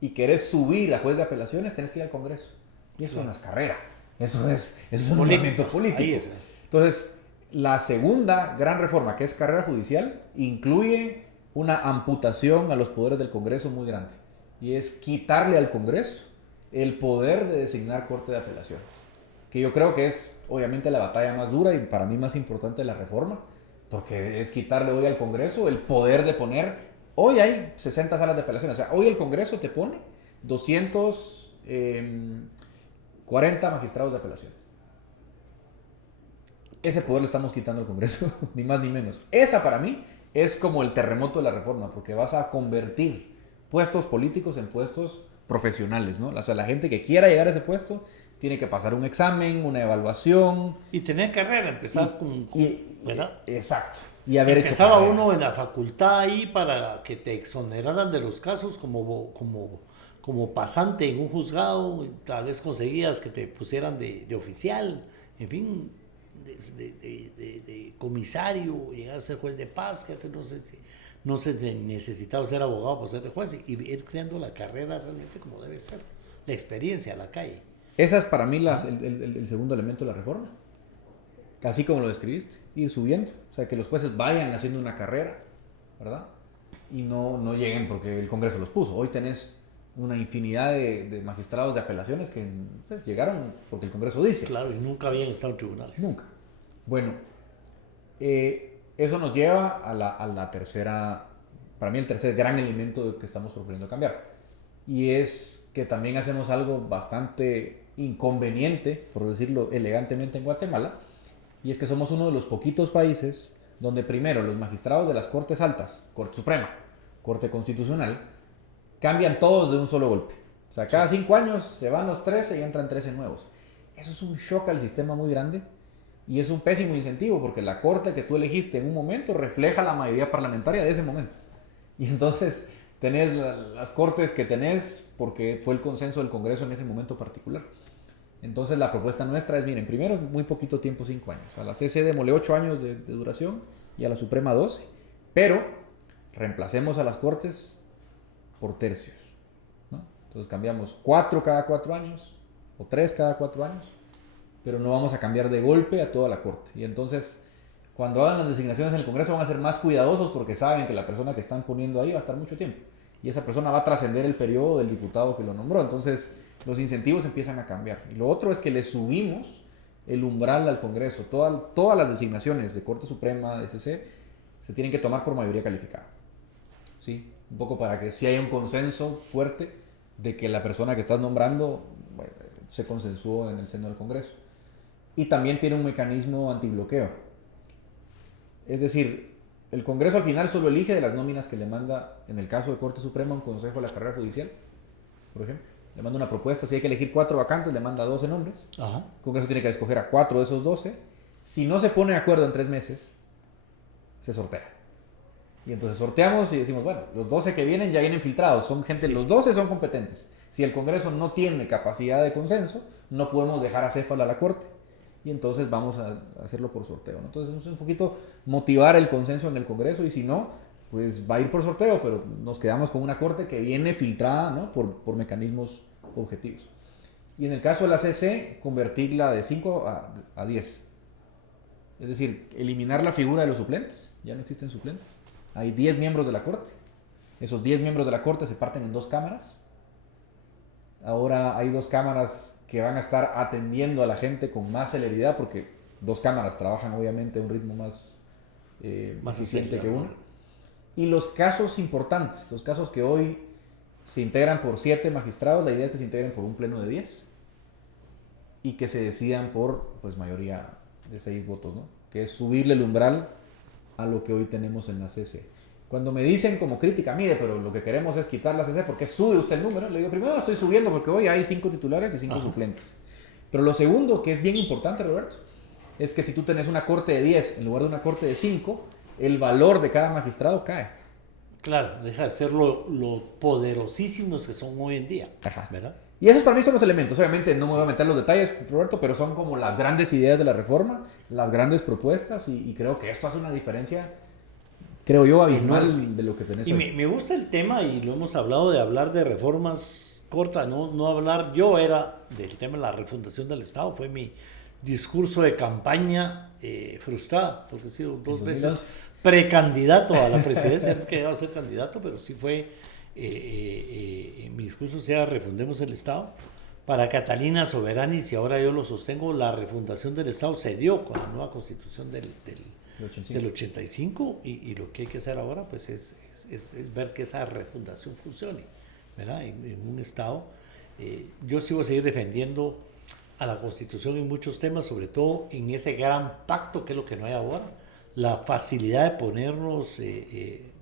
y querés subir a juez de apelaciones, tenés que ir al Congreso. Y eso no es carrera. Eso es un movimiento político. Entonces, la segunda gran reforma, que es carrera judicial, incluye una amputación a los poderes del Congreso muy grande. Y es quitarle al Congreso el poder de designar corte de apelaciones. Que yo creo que es, obviamente, la batalla más dura y para mí más importante de la reforma. Porque es quitarle hoy al Congreso el poder de poner... Hoy hay 60 salas de apelaciones. O sea, hoy el Congreso te pone 240 magistrados de apelaciones. Ese poder le estamos quitando al Congreso, ni más ni menos. Esa para mí es como el terremoto de la reforma, porque vas a convertir puestos políticos en puestos profesionales, ¿no? O sea, la gente que quiera llegar a ese puesto tiene que pasar un examen, una evaluación. Y tener carrera, empezar ¿verdad? Exacto. Y haber empezaba uno en la facultad ahí para que te exoneraran de los casos como pasante en un juzgado, tal vez conseguías que te pusieran de oficial, en fin, de comisario, llegar a ser juez de paz, que no se necesitaba ser abogado para ser de juez, y ir creando la carrera realmente como debe ser, la experiencia, la calle. Esa es para mí el segundo elemento de la reforma. Así como lo describiste, ir subiendo. O sea, que los jueces vayan haciendo una carrera, ¿verdad? Y no lleguen porque el Congreso los puso. Hoy tenés una infinidad de magistrados de apelaciones que pues, llegaron porque el Congreso dice. Claro, y nunca habían estado en tribunales. Nunca. Bueno, eso nos lleva a la tercera, para mí el tercer gran elemento que estamos proponiendo cambiar. y es que también hacemos algo bastante inconveniente, por decirlo elegantemente, en Guatemala, y es que somos uno de los poquitos países donde primero los magistrados de las Cortes Altas, Corte Suprema, Corte Constitucional, cambian todos de un solo golpe. O sea, cada 5 años se van los 13 y entran 13 nuevos. Eso es un shock al sistema muy grande y es un pésimo incentivo porque la corte que tú elegiste en un momento refleja la mayoría parlamentaria de ese momento. Y entonces tenés las cortes que tenés porque fue el consenso del Congreso en ese momento particular. Entonces la propuesta nuestra es, miren, primero muy poquito tiempo, 5 años. A la CC démosle 8 años de duración y a la Suprema 12, pero reemplacemos a las cortes por tercios, ¿no? Entonces cambiamos 4 cada 4 años o 3 cada 4 años, pero no vamos a cambiar de golpe a toda la corte. Y entonces, cuando hagan las designaciones en el Congreso van a ser más cuidadosos porque saben que la persona que están poniendo ahí va a estar mucho tiempo. Y esa persona va a trascender el periodo del diputado que lo nombró. Entonces, los incentivos empiezan a cambiar. Y lo otro es que le subimos el umbral al Congreso. Todas las designaciones de Corte Suprema, de CC, se tienen que tomar por mayoría calificada. ¿Sí? Un poco para que sí haya un consenso fuerte de que la persona que estás nombrando, bueno, se consensuó en el seno del Congreso. Y también tiene un mecanismo antibloqueo. Es decir, el Congreso al final solo elige de las nóminas que le manda, en el caso de Corte Suprema, un consejo de la carrera judicial, por ejemplo. Le manda una propuesta, si hay que elegir 4 vacantes, le manda 12 nombres. Ajá. El Congreso tiene que escoger a 4 de esos 12. Si no se pone de acuerdo en 3 meses, se sortea. Y entonces sorteamos y decimos, bueno, los 12 que vienen ya vienen filtrados, son gente, sí. Los 12 son competentes. Si el Congreso no tiene capacidad de consenso, no podemos dejar acéfala a la Corte. Y entonces vamos a hacerlo por sorteo, ¿no? Entonces es un poquito motivar el consenso en el Congreso y si no, pues va a ir por sorteo, pero nos quedamos con una corte que viene filtrada, ¿no? por mecanismos objetivos. Y en el caso de la CC, convertirla de 5 a 10. Es decir, eliminar la figura de los suplentes, ya no existen suplentes. Hay 10 miembros de la Corte. Esos 10 miembros de la Corte se parten en 2 cámaras. Ahora hay 2 cámaras que van a estar atendiendo a la gente con más celeridad porque 2 cámaras trabajan obviamente a un ritmo más eficiente que una. Y los casos importantes, los casos que hoy se integran por 7 magistrados, la idea es que se integren por un pleno de 10 y que se decidan por pues mayoría de 6 votos, ¿no? Que es subirle el umbral a lo que hoy tenemos en la CC. Cuando me dicen como crítica, mire, pero lo que queremos es quitar la CC, ¿por qué sube usted el número? Le digo, primero lo estoy subiendo porque hoy hay 5 titulares y 5 suplentes. Pero lo segundo, que es bien importante, Roberto, es que si tú tenés una corte de 10 en lugar de una corte de 5, el valor de cada magistrado cae. Claro, deja de ser lo poderosísimos que son hoy en día. Ajá. ¿Verdad? Y esos para mí son los elementos. Obviamente no me voy a meter en los detalles, Roberto, pero son como las grandes ideas de la reforma, las grandes propuestas y creo que esto hace una diferencia, creo yo, abismal de lo que tenés hoy. Y me gusta el tema y lo hemos hablado de hablar de reformas cortas, no hablar, yo era del tema de la refundación del Estado, fue mi discurso de campaña frustrada, porque he sido 2 veces precandidato a la presidencia, no he llegado a ser candidato, pero sí fue, mi discurso sea refundemos el Estado. Para Catalina Soberanis, y ahora yo lo sostengo, la refundación del Estado se dio con la nueva constitución del 85 y lo que hay que hacer ahora pues es ver que esa refundación funcione, ¿verdad? En un Estado. Yo sí voy a seguir defendiendo a la Constitución en muchos temas, sobre todo en ese gran pacto que es lo que no hay ahora, la facilidad de ponernos,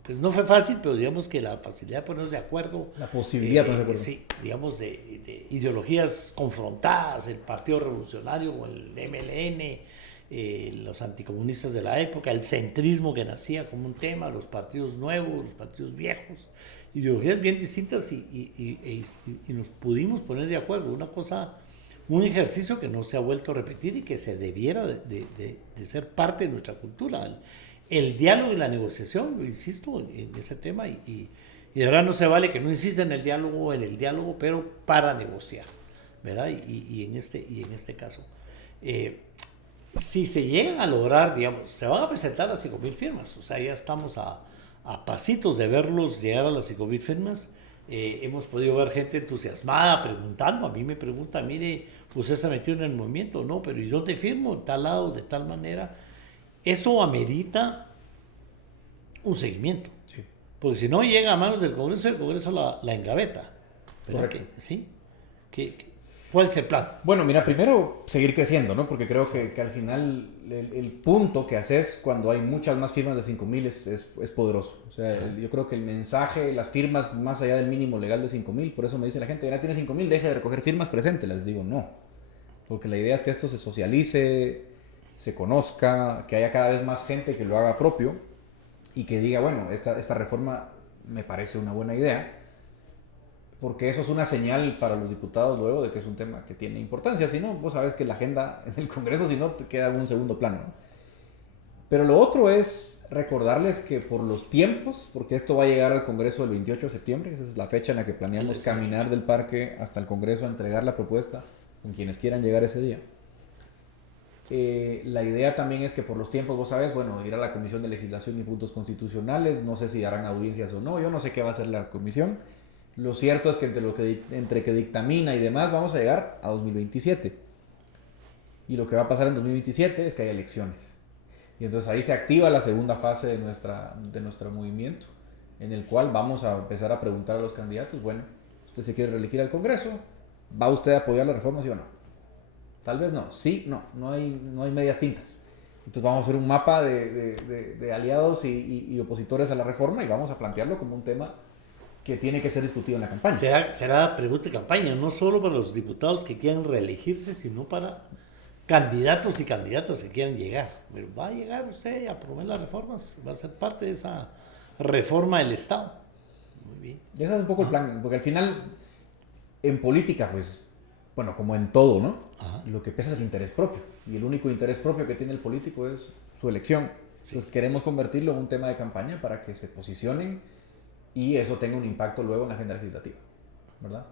pues no fue fácil, pero digamos que la facilidad de ponernos de acuerdo. La posibilidad de ponerse de acuerdo. Sí, digamos de ideologías confrontadas, el Partido Revolucionario o el MLN, los anticomunistas de la época, el centrismo que nacía como un tema, los partidos nuevos, los partidos viejos, ideologías bien distintas y nos pudimos poner de acuerdo. Un ejercicio que no se ha vuelto a repetir y que se debiera de ser parte de nuestra cultura. El diálogo y la negociación, lo insisto en ese tema y de verdad no se vale que no insista en el diálogo, pero para negociar, ¿verdad? Y en este caso. Si se llegan a lograr, digamos, se van a presentar las 5,000 firmas, o sea, ya estamos a pasitos de verlos llegar a las 5,000 firmas. Hemos podido ver gente entusiasmada preguntando, a mí me pregunta, mire, ¿usted se ha metido en el movimiento? No, pero ¿y dónde firmo? ¿En tal lado, de tal manera? Eso amerita un seguimiento, sí. Porque si no llega a manos del Congreso, el Congreso la engaveta, Correcto. ¿Sí? ¿Cuál es el plan? Bueno, mira, primero seguir creciendo, ¿no? Porque creo que al final el punto que haces cuando hay muchas más firmas de 5,000 es poderoso. O sea, yo creo que el mensaje, las firmas más allá del mínimo legal de 5,000, por eso me dice la gente, ya tiene 5,000, deje de recoger firmas, preséntelas. Les digo, no. Porque la idea es que esto se socialice, se conozca, que haya cada vez más gente que lo haga propio y que diga, bueno, esta reforma me parece una buena idea. Porque eso es una señal para los diputados luego de que es un tema que tiene importancia. Si no, vos sabes que la agenda en el Congreso, si no, te queda en un segundo plano, ¿no? Pero lo otro es recordarles que por los tiempos, porque esto va a llegar al Congreso el 28 de septiembre, esa es la fecha en la que planeamos caminar del parque hasta el Congreso a entregar la propuesta con quienes quieran llegar ese día. La idea también es que por los tiempos, vos sabes, bueno, ir a la Comisión de Legislación y Puntos Constitucionales, no sé si harán audiencias o no, yo no sé qué va a hacer la comisión. Lo cierto es que entre que dictamina y demás vamos a llegar a 2027. Y lo que va a pasar en 2027 es que hay elecciones. Y entonces ahí se activa la segunda fase de nuestro movimiento, en el cual vamos a empezar a preguntar a los candidatos, bueno, ¿usted se quiere reelegir al Congreso? ¿Va usted a apoyar la reforma, sí o no? Tal vez no, sí, no hay medias tintas. Entonces vamos a hacer un mapa de aliados y opositores a la reforma y vamos a plantearlo como un tema que tiene que ser discutido en la campaña. Será pregunta de campaña, no solo para los diputados que quieran reelegirse, sino para candidatos y candidatas que quieran llegar. Pero va a llegar usted a promover las reformas, va a ser parte de esa reforma del Estado. Muy bien. Y ese es un poco el plan, porque al final, en política, pues, bueno, como en todo, ¿no? Ajá. Lo que pesa es el interés propio. Y el único interés propio que tiene el político es su elección. Sí. Entonces queremos convertirlo en un tema de campaña para que se posicionen y eso tenga un impacto luego en la agenda legislativa, ¿verdad?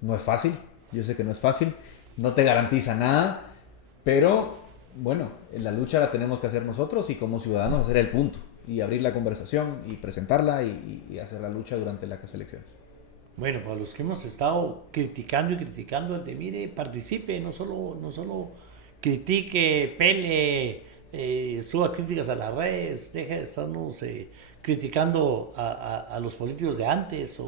No es fácil, yo sé que no es fácil, no te garantiza nada, pero bueno, en la lucha la tenemos que hacer nosotros y como ciudadanos hacer el punto y abrir la conversación y presentarla y hacer la lucha durante las elecciones. Bueno, para los que hemos estado criticando, mire, participe, no solo critique, pele, suba críticas a las redes, deje de estarnos criticando a los políticos de antes,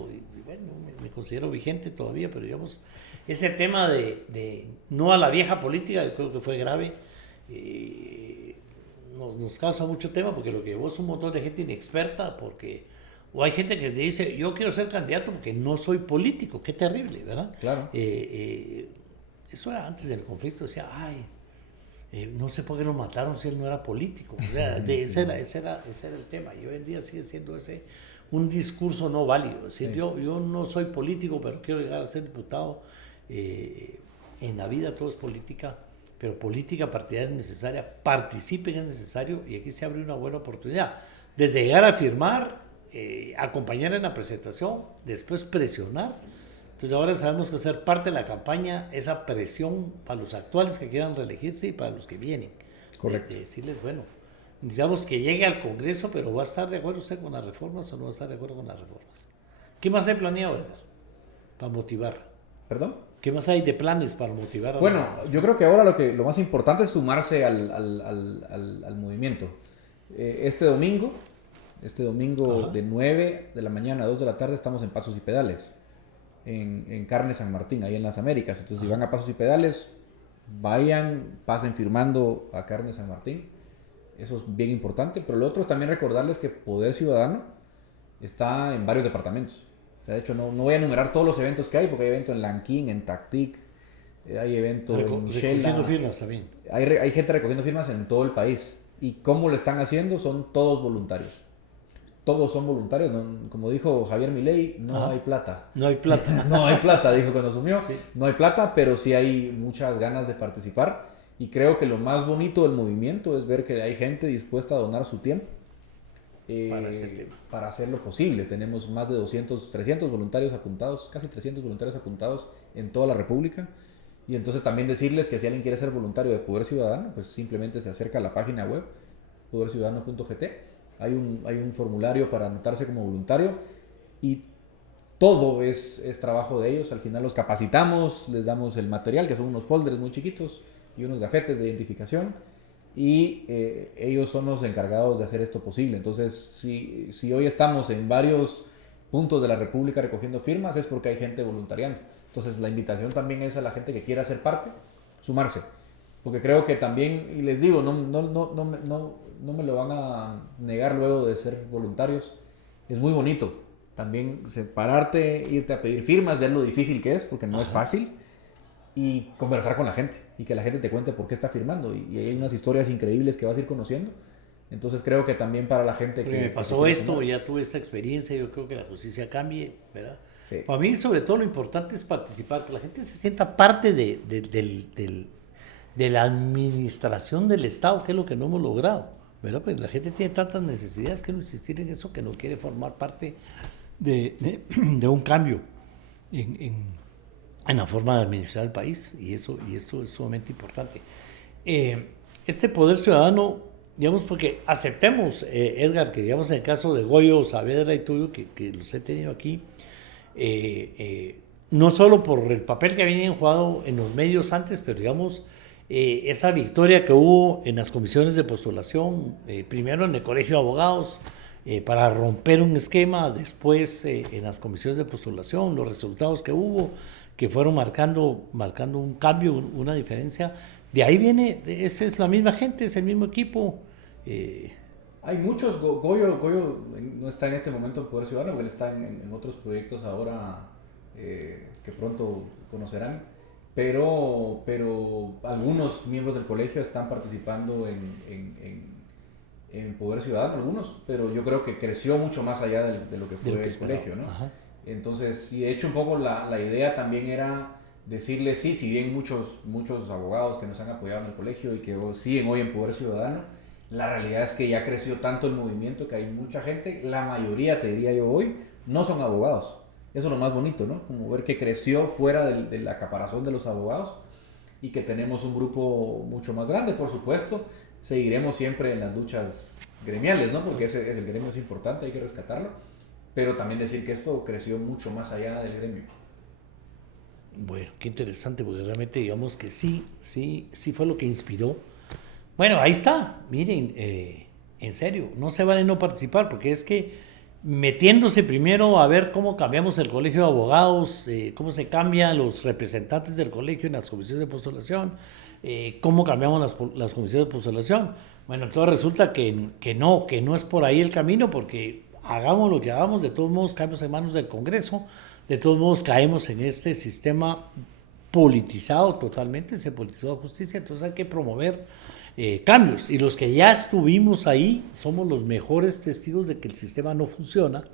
bueno, me considero vigente todavía, pero digamos, ese tema de no a la vieja política, yo creo que fue grave, nos causa mucho tema porque lo que llevó es un montón de gente inexperta, o hay gente que dice, yo quiero ser candidato porque no soy político, qué terrible, ¿verdad? Claro. Eso era antes del conflicto, decía, no sé por qué lo mataron si él no era político. O sea, ese era el tema. Y hoy en día sigue siendo un discurso no válido. Es decir, sí. yo no soy político, pero quiero llegar a ser diputado. En la vida todo es política, pero política partidaria es necesaria. Participen es necesario y aquí se abre una buena oportunidad. Desde llegar a firmar, acompañar en la presentación, después presionar. Entonces ahora sabemos que hacer parte de la campaña, esa presión para los actuales que quieran reelegirse y para los que vienen. Correcto. De decirles, bueno, necesitamos que llegue al Congreso, pero ¿va a estar de acuerdo usted con las reformas o no va a estar de acuerdo con las reformas? ¿Qué más hay planeado, Edgar, para motivar? ¿Perdón? ¿Qué más hay de planes para motivar? Bueno, yo creo que ahora lo más importante es sumarse al movimiento. Este domingo Ajá. De 9 de la mañana a 2 de la tarde estamos en Pasos y Pedales. En Carne San Martín, ahí en las Américas. Entonces, si van a Pasos y Pedales, pasen firmando a Carne San Martín. Eso es bien importante. Pero lo otro es también recordarles que Poder Ciudadano está en varios departamentos. O sea, de hecho, no voy a enumerar todos los eventos que hay, porque hay eventos en Lanquín, en Tactic, hay eventos en Shela. Recogiendo firmas también. Hay gente recogiendo firmas en todo el país. ¿Y cómo lo están haciendo? Son todos voluntarios. Todos son voluntarios, ¿no? Como dijo Javier Milei, no hay plata. No hay plata. No hay plata, dijo cuando asumió. Sí. No hay plata, pero sí hay muchas ganas de participar. Y creo que lo más bonito del movimiento es ver que hay gente dispuesta a donar su tiempo para hacer lo posible. Tenemos más de 300 voluntarios apuntados, casi 300 voluntarios apuntados en toda la República. Y entonces también decirles que si alguien quiere ser voluntario de Poder Ciudadano, pues simplemente se acerca a la página web, poderciudadano.gt. Hay un formulario para anotarse como voluntario y todo es trabajo de ellos. Al final los capacitamos, les damos el material, que son unos folders muy chiquitos y unos gafetes de identificación y ellos son los encargados de hacer esto posible. Entonces, si hoy estamos en varios puntos de la República recogiendo firmas, es porque hay gente voluntariando. Entonces la invitación también es a la gente que quiera ser parte, sumarse. Porque creo que también, y les digo, no me lo van a negar luego de ser voluntarios, es muy bonito también separarte, irte a pedir firmas, ver lo difícil que es, porque no es fácil, y conversar con la gente, y que la gente te cuente por qué está firmando, y hay unas historias increíbles que vas a ir conociendo. Entonces creo que también para la gente que me pasó esto, ya tuve esta experiencia, yo creo que la justicia cambie, ¿verdad? Sí. Para mí, sobre todo, lo importante es participar, que la gente se sienta parte de la administración del Estado, que es lo que no hemos logrado, ¿verdad? Porque la gente tiene tantas necesidades que no insistir en eso, que no quiere formar parte de un cambio en la forma de administrar el país, y esto es sumamente importante. Este poder ciudadano, digamos, porque aceptemos, Edgar, que digamos en el caso de Goyo, Saavedra y tuyo, que los he tenido aquí, no solo por el papel que habían jugado en los medios antes, pero digamos, esa victoria que hubo en las comisiones de postulación, primero en el Colegio de Abogados, para romper un esquema, después en las comisiones de postulación, los resultados que hubo, que fueron marcando un cambio, una diferencia. De ahí viene, esa es la misma gente, es el mismo equipo. Hay muchos, Goyo no está en este momento en Poder Ciudadano, porque él está en otros proyectos ahora que pronto conocerán, pero algunos miembros del colegio están participando en Poder Ciudadano, algunos, pero yo creo que creció mucho más allá de lo que fue el colegio, ¿no? Ajá. Entonces, y de hecho un poco la idea también era decirles, sí, si bien muchos abogados que nos han apoyado en el colegio y que siguen hoy en Poder Ciudadano, la realidad es que ya creció tanto el movimiento que hay mucha gente, la mayoría, te diría yo hoy, no son abogados. Eso es lo más bonito, ¿no? Como ver que creció fuera de la caparazón de los abogados y que tenemos un grupo mucho más grande. Por supuesto, seguiremos siempre en las luchas gremiales, ¿no? Porque el gremio es importante, hay que rescatarlo, pero también decir que esto creció mucho más allá del gremio. Bueno, qué interesante, porque realmente digamos que sí fue lo que inspiró. Bueno, ahí está, miren, en serio, no se vale no participar, porque es que metiéndose primero a ver cómo cambiamos el colegio de abogados, cómo se cambian los representantes del colegio en las comisiones de postulación, cómo cambiamos las comisiones de postulación. Bueno, entonces resulta que no es por ahí el camino, porque hagamos lo que hagamos, de todos modos caemos en manos del Congreso, de todos modos caemos en este sistema politizado totalmente, se politizó la justicia, entonces hay que promover cambios, y los que ya estuvimos ahí somos los mejores testigos de que el sistema no funciona,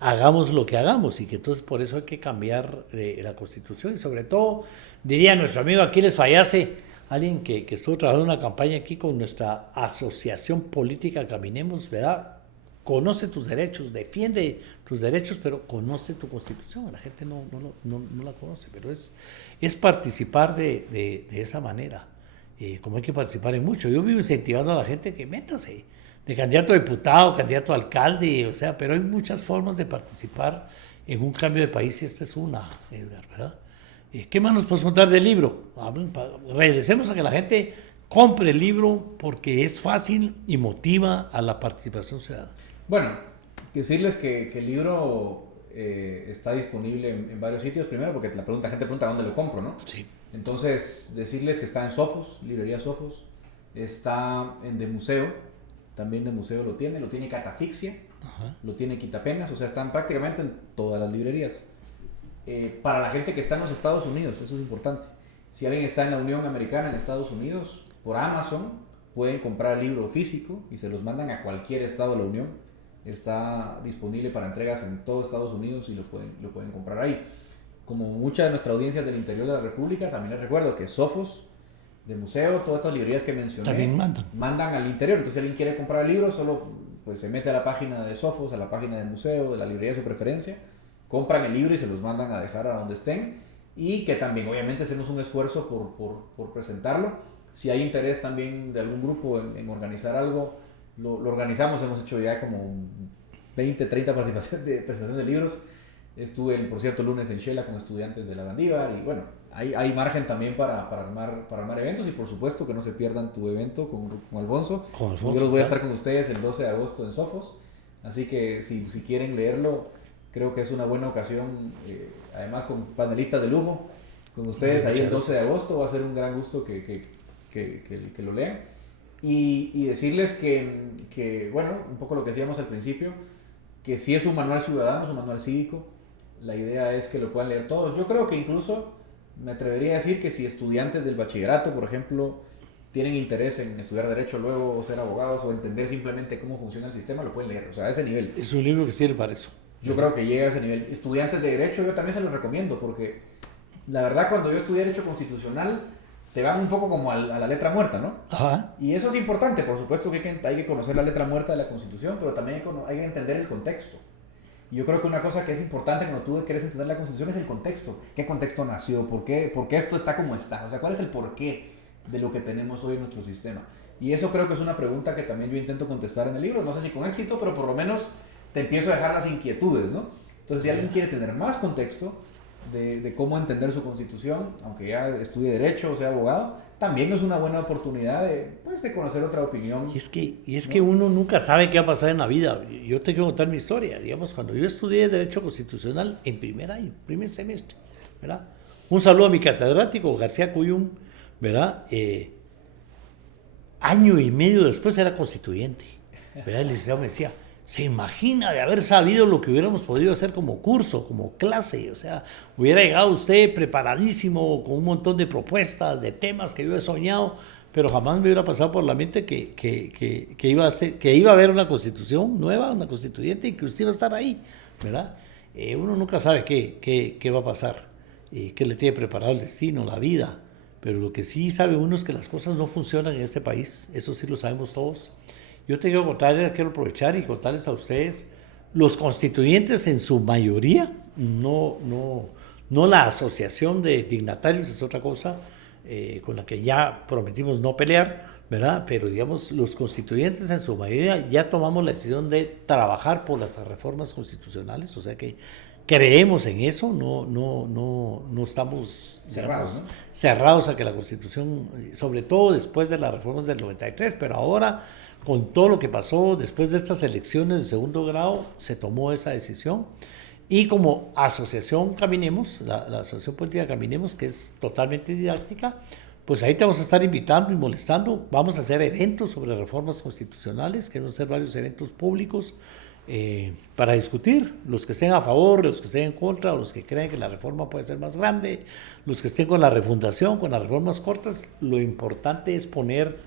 hagamos lo que hagamos, y que entonces por eso hay que cambiar la Constitución, y sobre todo, diría nuestro amigo Aquiles Fallase, alguien que estuvo trabajando en una campaña aquí con nuestra asociación política Caminemos, ¿verdad? Conoce tus derechos, defiende tus derechos, pero conoce tu Constitución. La gente no la conoce, pero es participar de esa manera. Como hay que participar en mucho. Yo vivo incentivando a la gente que métase, de candidato a diputado, candidato a alcalde, o sea, pero hay muchas formas de participar en un cambio de país, y esta es una, Edgar, ¿verdad? ¿Qué más nos puedes contar del libro? Regresemos a que la gente compre el libro, porque es fácil y motiva a la participación ciudadana. Bueno, decirles que el libro está disponible en varios sitios, primero porque la gente pregunta dónde lo compro, ¿no? Sí. Entonces, decirles que está en Sofos, librería Sofos, está en De Museo, también De Museo lo tiene Catafixia, ajá, lo tiene Quitapenas, o sea, están prácticamente en todas las librerías. Para la gente que está en los Estados Unidos, eso es importante. Si alguien está en la Unión Americana, en Estados Unidos, por Amazon pueden comprar el libro físico y se los mandan a cualquier estado de la Unión. Está disponible para entregas en todo Estados Unidos y lo pueden comprar ahí. Como mucha de nuestra audiencia del interior de la República, también les recuerdo que Sofos, De Museo, todas estas librerías que mencioné, también mandan al interior. Entonces, si alguien quiere comprar el libro, solo pues, se mete a la página de Sofos, a la página de Museo, de la librería de su preferencia, compran el libro y se los mandan a dejar a donde estén. Y que también, obviamente, hacemos un esfuerzo por presentarlo. Si hay interés también de algún grupo en organizar algo, lo organizamos. Hemos hecho ya como 20, 30 presentaciones de libros. Estuve, por cierto, el lunes en Shela con estudiantes de la Landívar, y bueno, hay margen también para armar eventos, y por supuesto que no se pierdan tu evento con Alfonso. Yo los voy a estar con ustedes el 12 de agosto en Sofos, así que si quieren leerlo, Creo que es una buena ocasión, además con panelistas de lujo, con ustedes ahí el 12 de agosto. Va a ser un gran gusto que lo lean. Y decirles que, bueno, un poco lo que decíamos al principio, que si es un manual ciudadano, es un manual cívico, la idea es que lo puedan leer todos. Yo creo que incluso me atrevería a decir que si estudiantes del bachillerato, por ejemplo, tienen interés en estudiar Derecho luego, o ser abogados, o entender simplemente cómo funciona el sistema, lo pueden leer, o sea, a ese nivel. Es un libro que sirve para eso. Yo creo que llega a ese nivel. Estudiantes de Derecho, yo también se los recomiendo, porque la verdad, cuando yo estudié Derecho Constitucional, te van un poco como a la letra muerta, ¿no? Ajá. Y eso es importante, por supuesto que hay que conocer la letra muerta de la Constitución, pero también hay que entender el contexto. Y yo creo que una cosa que es importante cuando tú quieres entender la Constitución es el contexto. ¿Qué contexto nació? ¿Por qué esto está como está? O sea, ¿cuál es el porqué de lo que tenemos hoy en nuestro sistema? Y eso creo que es una pregunta que también yo intento contestar en el libro. No sé si con éxito, pero por lo menos te empiezo a dejar las inquietudes, ¿no? Entonces, si alguien quiere tener más contexto de cómo entender su Constitución, aunque ya estudie Derecho o sea abogado, también es una buena oportunidad de conocer otra opinión. Y es que uno nunca sabe qué va a pasar en la vida. Yo te quiero contar mi historia. Digamos, cuando yo estudié Derecho Constitucional en primer año, primer semestre, ¿verdad? Un saludo a mi catedrático, García Cuyún, ¿verdad? Año y medio después era constituyente, ¿verdad? El licenciado me decía, ¿se imagina de haber sabido lo que hubiéramos podido hacer como curso, como clase? O sea, hubiera llegado usted preparadísimo con un montón de propuestas, de temas que yo he soñado, pero jamás me hubiera pasado por la mente que iba a haber una constitución nueva, una constituyente, y que usted iba a estar ahí, ¿verdad? Uno nunca sabe qué va a pasar, qué le tiene preparado el destino, la vida, pero lo que sí sabe uno es que las cosas no funcionan en este país, eso sí lo sabemos todos. Yo te quiero contar, quiero aprovechar y contarles a ustedes, los constituyentes en su mayoría, no la asociación de dignatarios, es otra cosa con la que ya prometimos no pelear, ¿verdad? Pero digamos, los constituyentes en su mayoría ya tomamos la decisión de trabajar por las reformas constitucionales, o sea que creemos en eso, no estamos cerrados a que la Constitución, sobre todo después de las reformas del 93, pero ahora con todo lo que pasó después de estas elecciones de segundo grado, se tomó esa decisión. Y como asociación Caminemos, la asociación política Caminemos, que es totalmente didáctica, pues ahí te vamos a estar invitando y molestando. Vamos a hacer eventos sobre reformas constitucionales, queremos hacer varios eventos públicos para discutir, los que estén a favor, los que estén en contra, los que creen que la reforma puede ser más grande, los que estén con la refundación, con las reformas cortas. Lo importante es poner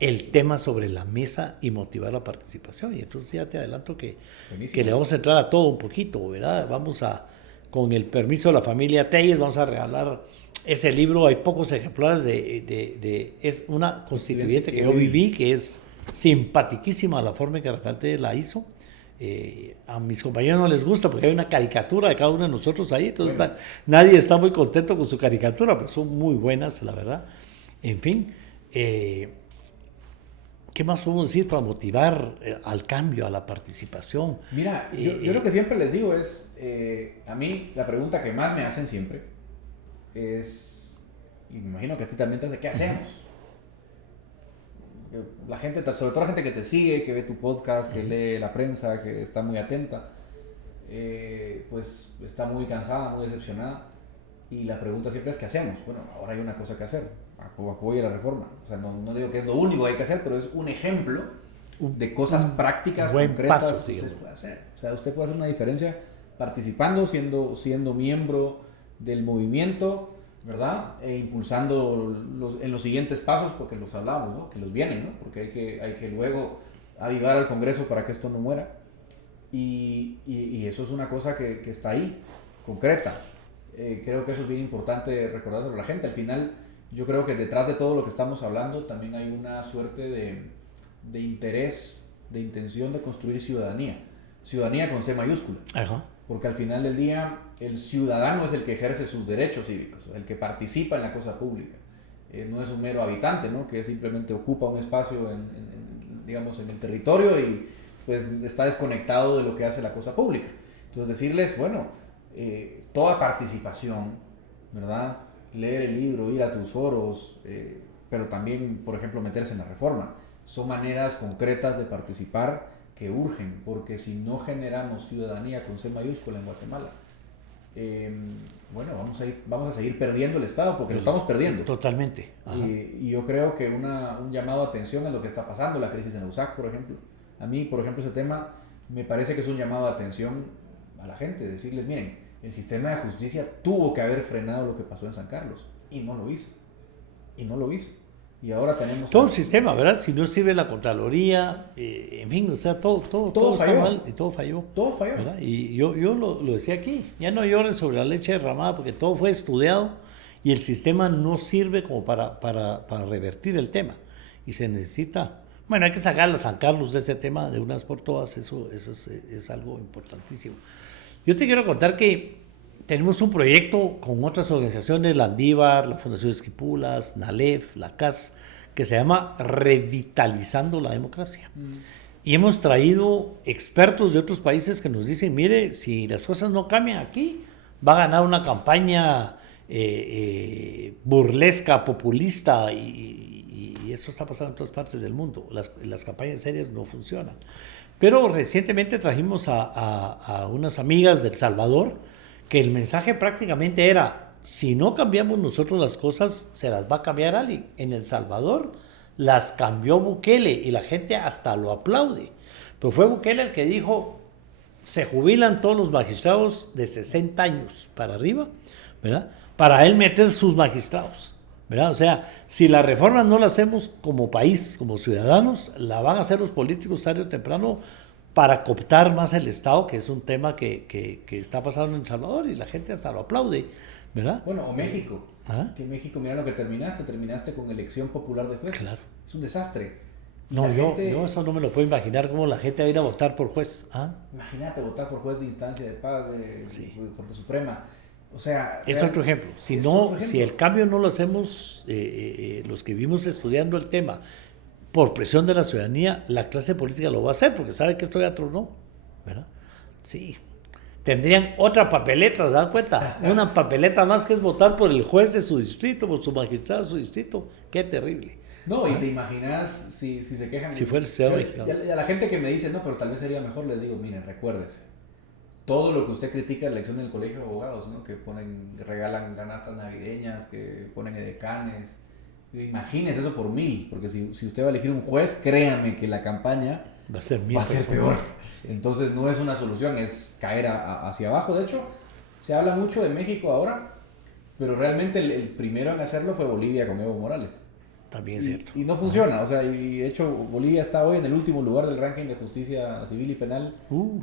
el tema sobre la mesa y motivar la participación. Y entonces ya te adelanto que le vamos a entrar a todo un poquito, ¿verdad? Con el permiso de la familia Telles, vamos a regalar ese libro. Hay pocos ejemplares es una constituyente que yo viví, que es simpaticísima la forma en que Rafael Telles la hizo. A mis compañeros no les gusta porque hay una caricatura de cada uno de nosotros ahí, entonces nadie está muy contento con su caricatura, pero son muy buenas, la verdad. En fin, ¿qué más podemos decir para motivar al cambio, a la participación? Mira, yo lo que siempre les digo es, a mí la pregunta que más me hacen siempre es, y me imagino que a ti también te hace, ¿qué hacemos? La gente, sobre todo la gente que te sigue, que ve tu podcast, que lee la prensa, que está muy atenta, pues está muy cansada, muy decepcionada. Y la pregunta siempre es, ¿qué hacemos? Bueno, ahora hay una cosa que hacer, apoyo la reforma. O sea, no digo que es lo único que hay que hacer, pero es un ejemplo de cosas prácticas, concretas que usted puede hacer. O sea, usted puede hacer una diferencia participando, siendo miembro del movimiento, ¿verdad? E impulsando en los siguientes pasos, porque los hablamos, ¿no? Que los vienen, ¿no? Porque hay que luego avivar al Congreso para que esto no muera. Y eso es una cosa que está ahí, concreta. Creo que eso es bien importante recordárselo a la gente. Al final, yo creo que detrás de todo lo que estamos hablando también hay una suerte de interés, de intención de construir ciudadanía. Ciudadanía con C mayúscula. Ajá. Porque al final del día, el ciudadano es el que ejerce sus derechos cívicos, el que participa en la cosa pública. No es un mero habitante, ¿no? Que simplemente ocupa un espacio digamos, en el territorio y pues está desconectado de lo que hace la cosa pública. Entonces decirles, bueno, toda participación, ¿verdad? Leer el libro, ir a tus foros, pero también, por ejemplo, meterse en la reforma, son maneras concretas de participar que urgen, porque si no generamos ciudadanía con C mayúscula en Guatemala, bueno, vamos a seguir perdiendo el Estado, porque lo estamos perdiendo. Totalmente. Y yo creo que un llamado a atención es lo que está pasando, la crisis en la USAC, por ejemplo. A mí, por ejemplo, ese tema me parece que es un llamado de atención a la gente, decirles, miren, el sistema de justicia tuvo que haber frenado lo que pasó en San Carlos, y no lo hizo. Y ahora tenemos... Todo el sistema, ¿verdad? Si no sirve la Contraloría, en fin, o sea, todo falló. está mal y todo falló. Todo falló. ¿Verdad? Y yo lo decía aquí, ya no lloren sobre la leche derramada porque todo fue estudiado y el sistema no sirve como para revertir el tema. Y se necesita, bueno, hay que sacar a San Carlos de ese tema de una vez por todas, eso es algo importantísimo. Yo te quiero contar que tenemos un proyecto con otras organizaciones, la Andívar, la Fundación Esquipulas, NALEF, la CAS, que se llama Revitalizando la Democracia. Y hemos traído expertos de otros países que nos dicen, mire, si las cosas no cambian aquí, va a ganar una campaña burlesca, populista, y eso está pasando en todas partes del mundo. Las campañas serias no funcionan. Pero recientemente trajimos a unas amigas del Salvador, que el mensaje prácticamente era, si no cambiamos nosotros las cosas, se las va a cambiar alguien. En El Salvador las cambió Bukele y la gente hasta lo aplaude. Pero fue Bukele el que dijo, se jubilan todos los magistrados de 60 años para arriba, ¿verdad? Para él meter sus magistrados, ¿verdad? O sea, si la reforma no la hacemos como país, como ciudadanos, la van a hacer los políticos tarde o temprano, para cooptar más el Estado, que es un tema que está pasando en El Salvador y la gente hasta lo aplaude, ¿verdad? Bueno, o México. Que México, mira lo que terminaste con elección popular de jueces. Claro. Es un desastre. No, yo eso no me lo puedo imaginar, cómo la gente va a ir a votar por juez. Imagínate votar por juez de instancia de paz, de Corte Suprema. O sea... Es otro ejemplo. Si el cambio no lo hacemos, los que vivimos estudiando el tema, por presión de la ciudadanía, la clase política lo va a hacer, porque sabe que esto ya tronó, ¿verdad? Sí. Tendrían otra papeleta, ¿se dan cuenta? Una papeleta más que es votar por el juez de su distrito, por su magistrado de su distrito. ¡Qué terrible! No, y te imaginas si se quejan... Si fuera el Estado mexicano. Y a la gente que me dice, no, pero tal vez sería mejor, les digo, miren, recuérdese, todo lo que usted critica de la elección del colegio de abogados, ¿no? Que regalan canastas navideñas, que ponen edecanes... Imagínese eso por 1000, porque si usted va a elegir un juez, créame que la campaña va a ser peor. Sí. Entonces no es una solución, es caer hacia abajo. De hecho, se habla mucho de México ahora, pero realmente el primero en hacerlo fue Bolivia con Evo Morales. También es cierto. Y no funciona, o sea, y de hecho Bolivia está hoy en el último lugar del ranking de justicia civil y penal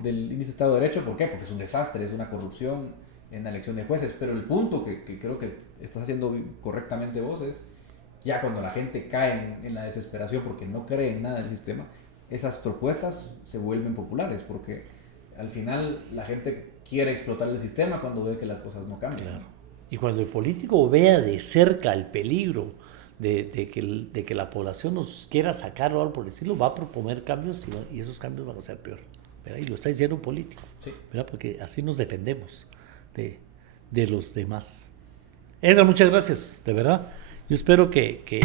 del índice de Estado de Derecho. ¿Por qué? Porque es un desastre, es una corrupción en la elección de jueces. Pero el punto que creo que estás haciendo correctamente vos es, ya cuando la gente cae en la desesperación porque no cree en nada del sistema, esas propuestas se vuelven populares, porque al final la gente quiere explotar el sistema cuando ve que las cosas no cambian. Claro. Y cuando el político vea de cerca el peligro de que la población nos quiera sacar o algo por decirlo, va a proponer cambios y esos cambios van a ser peor, ¿verdad? Y lo está diciendo un político, sí, ¿verdad? Porque así nos defendemos de los demás. Edgar, muchas gracias, de verdad. Yo espero que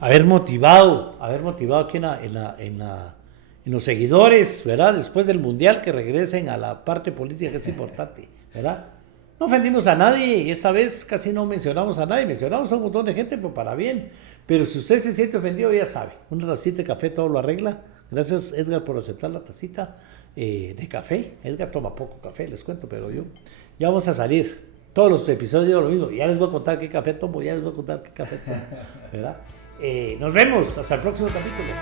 haber motivado aquí en los seguidores, ¿verdad? Después del Mundial, que regresen a la parte política, que es importante, ¿verdad? No ofendimos a nadie y esta vez casi no mencionamos a nadie, mencionamos a un montón de gente, pero para bien. Pero si usted se siente ofendido, ya sabe, una tacita de café todo lo arregla. Gracias, Edgar, por aceptar la tacita de café. Edgar toma poco café, les cuento, pero ya vamos a salir. Todos los episodios digo lo mismo. Ya les voy a contar qué café tomo, ¿verdad? Nos vemos. Hasta el próximo capítulo.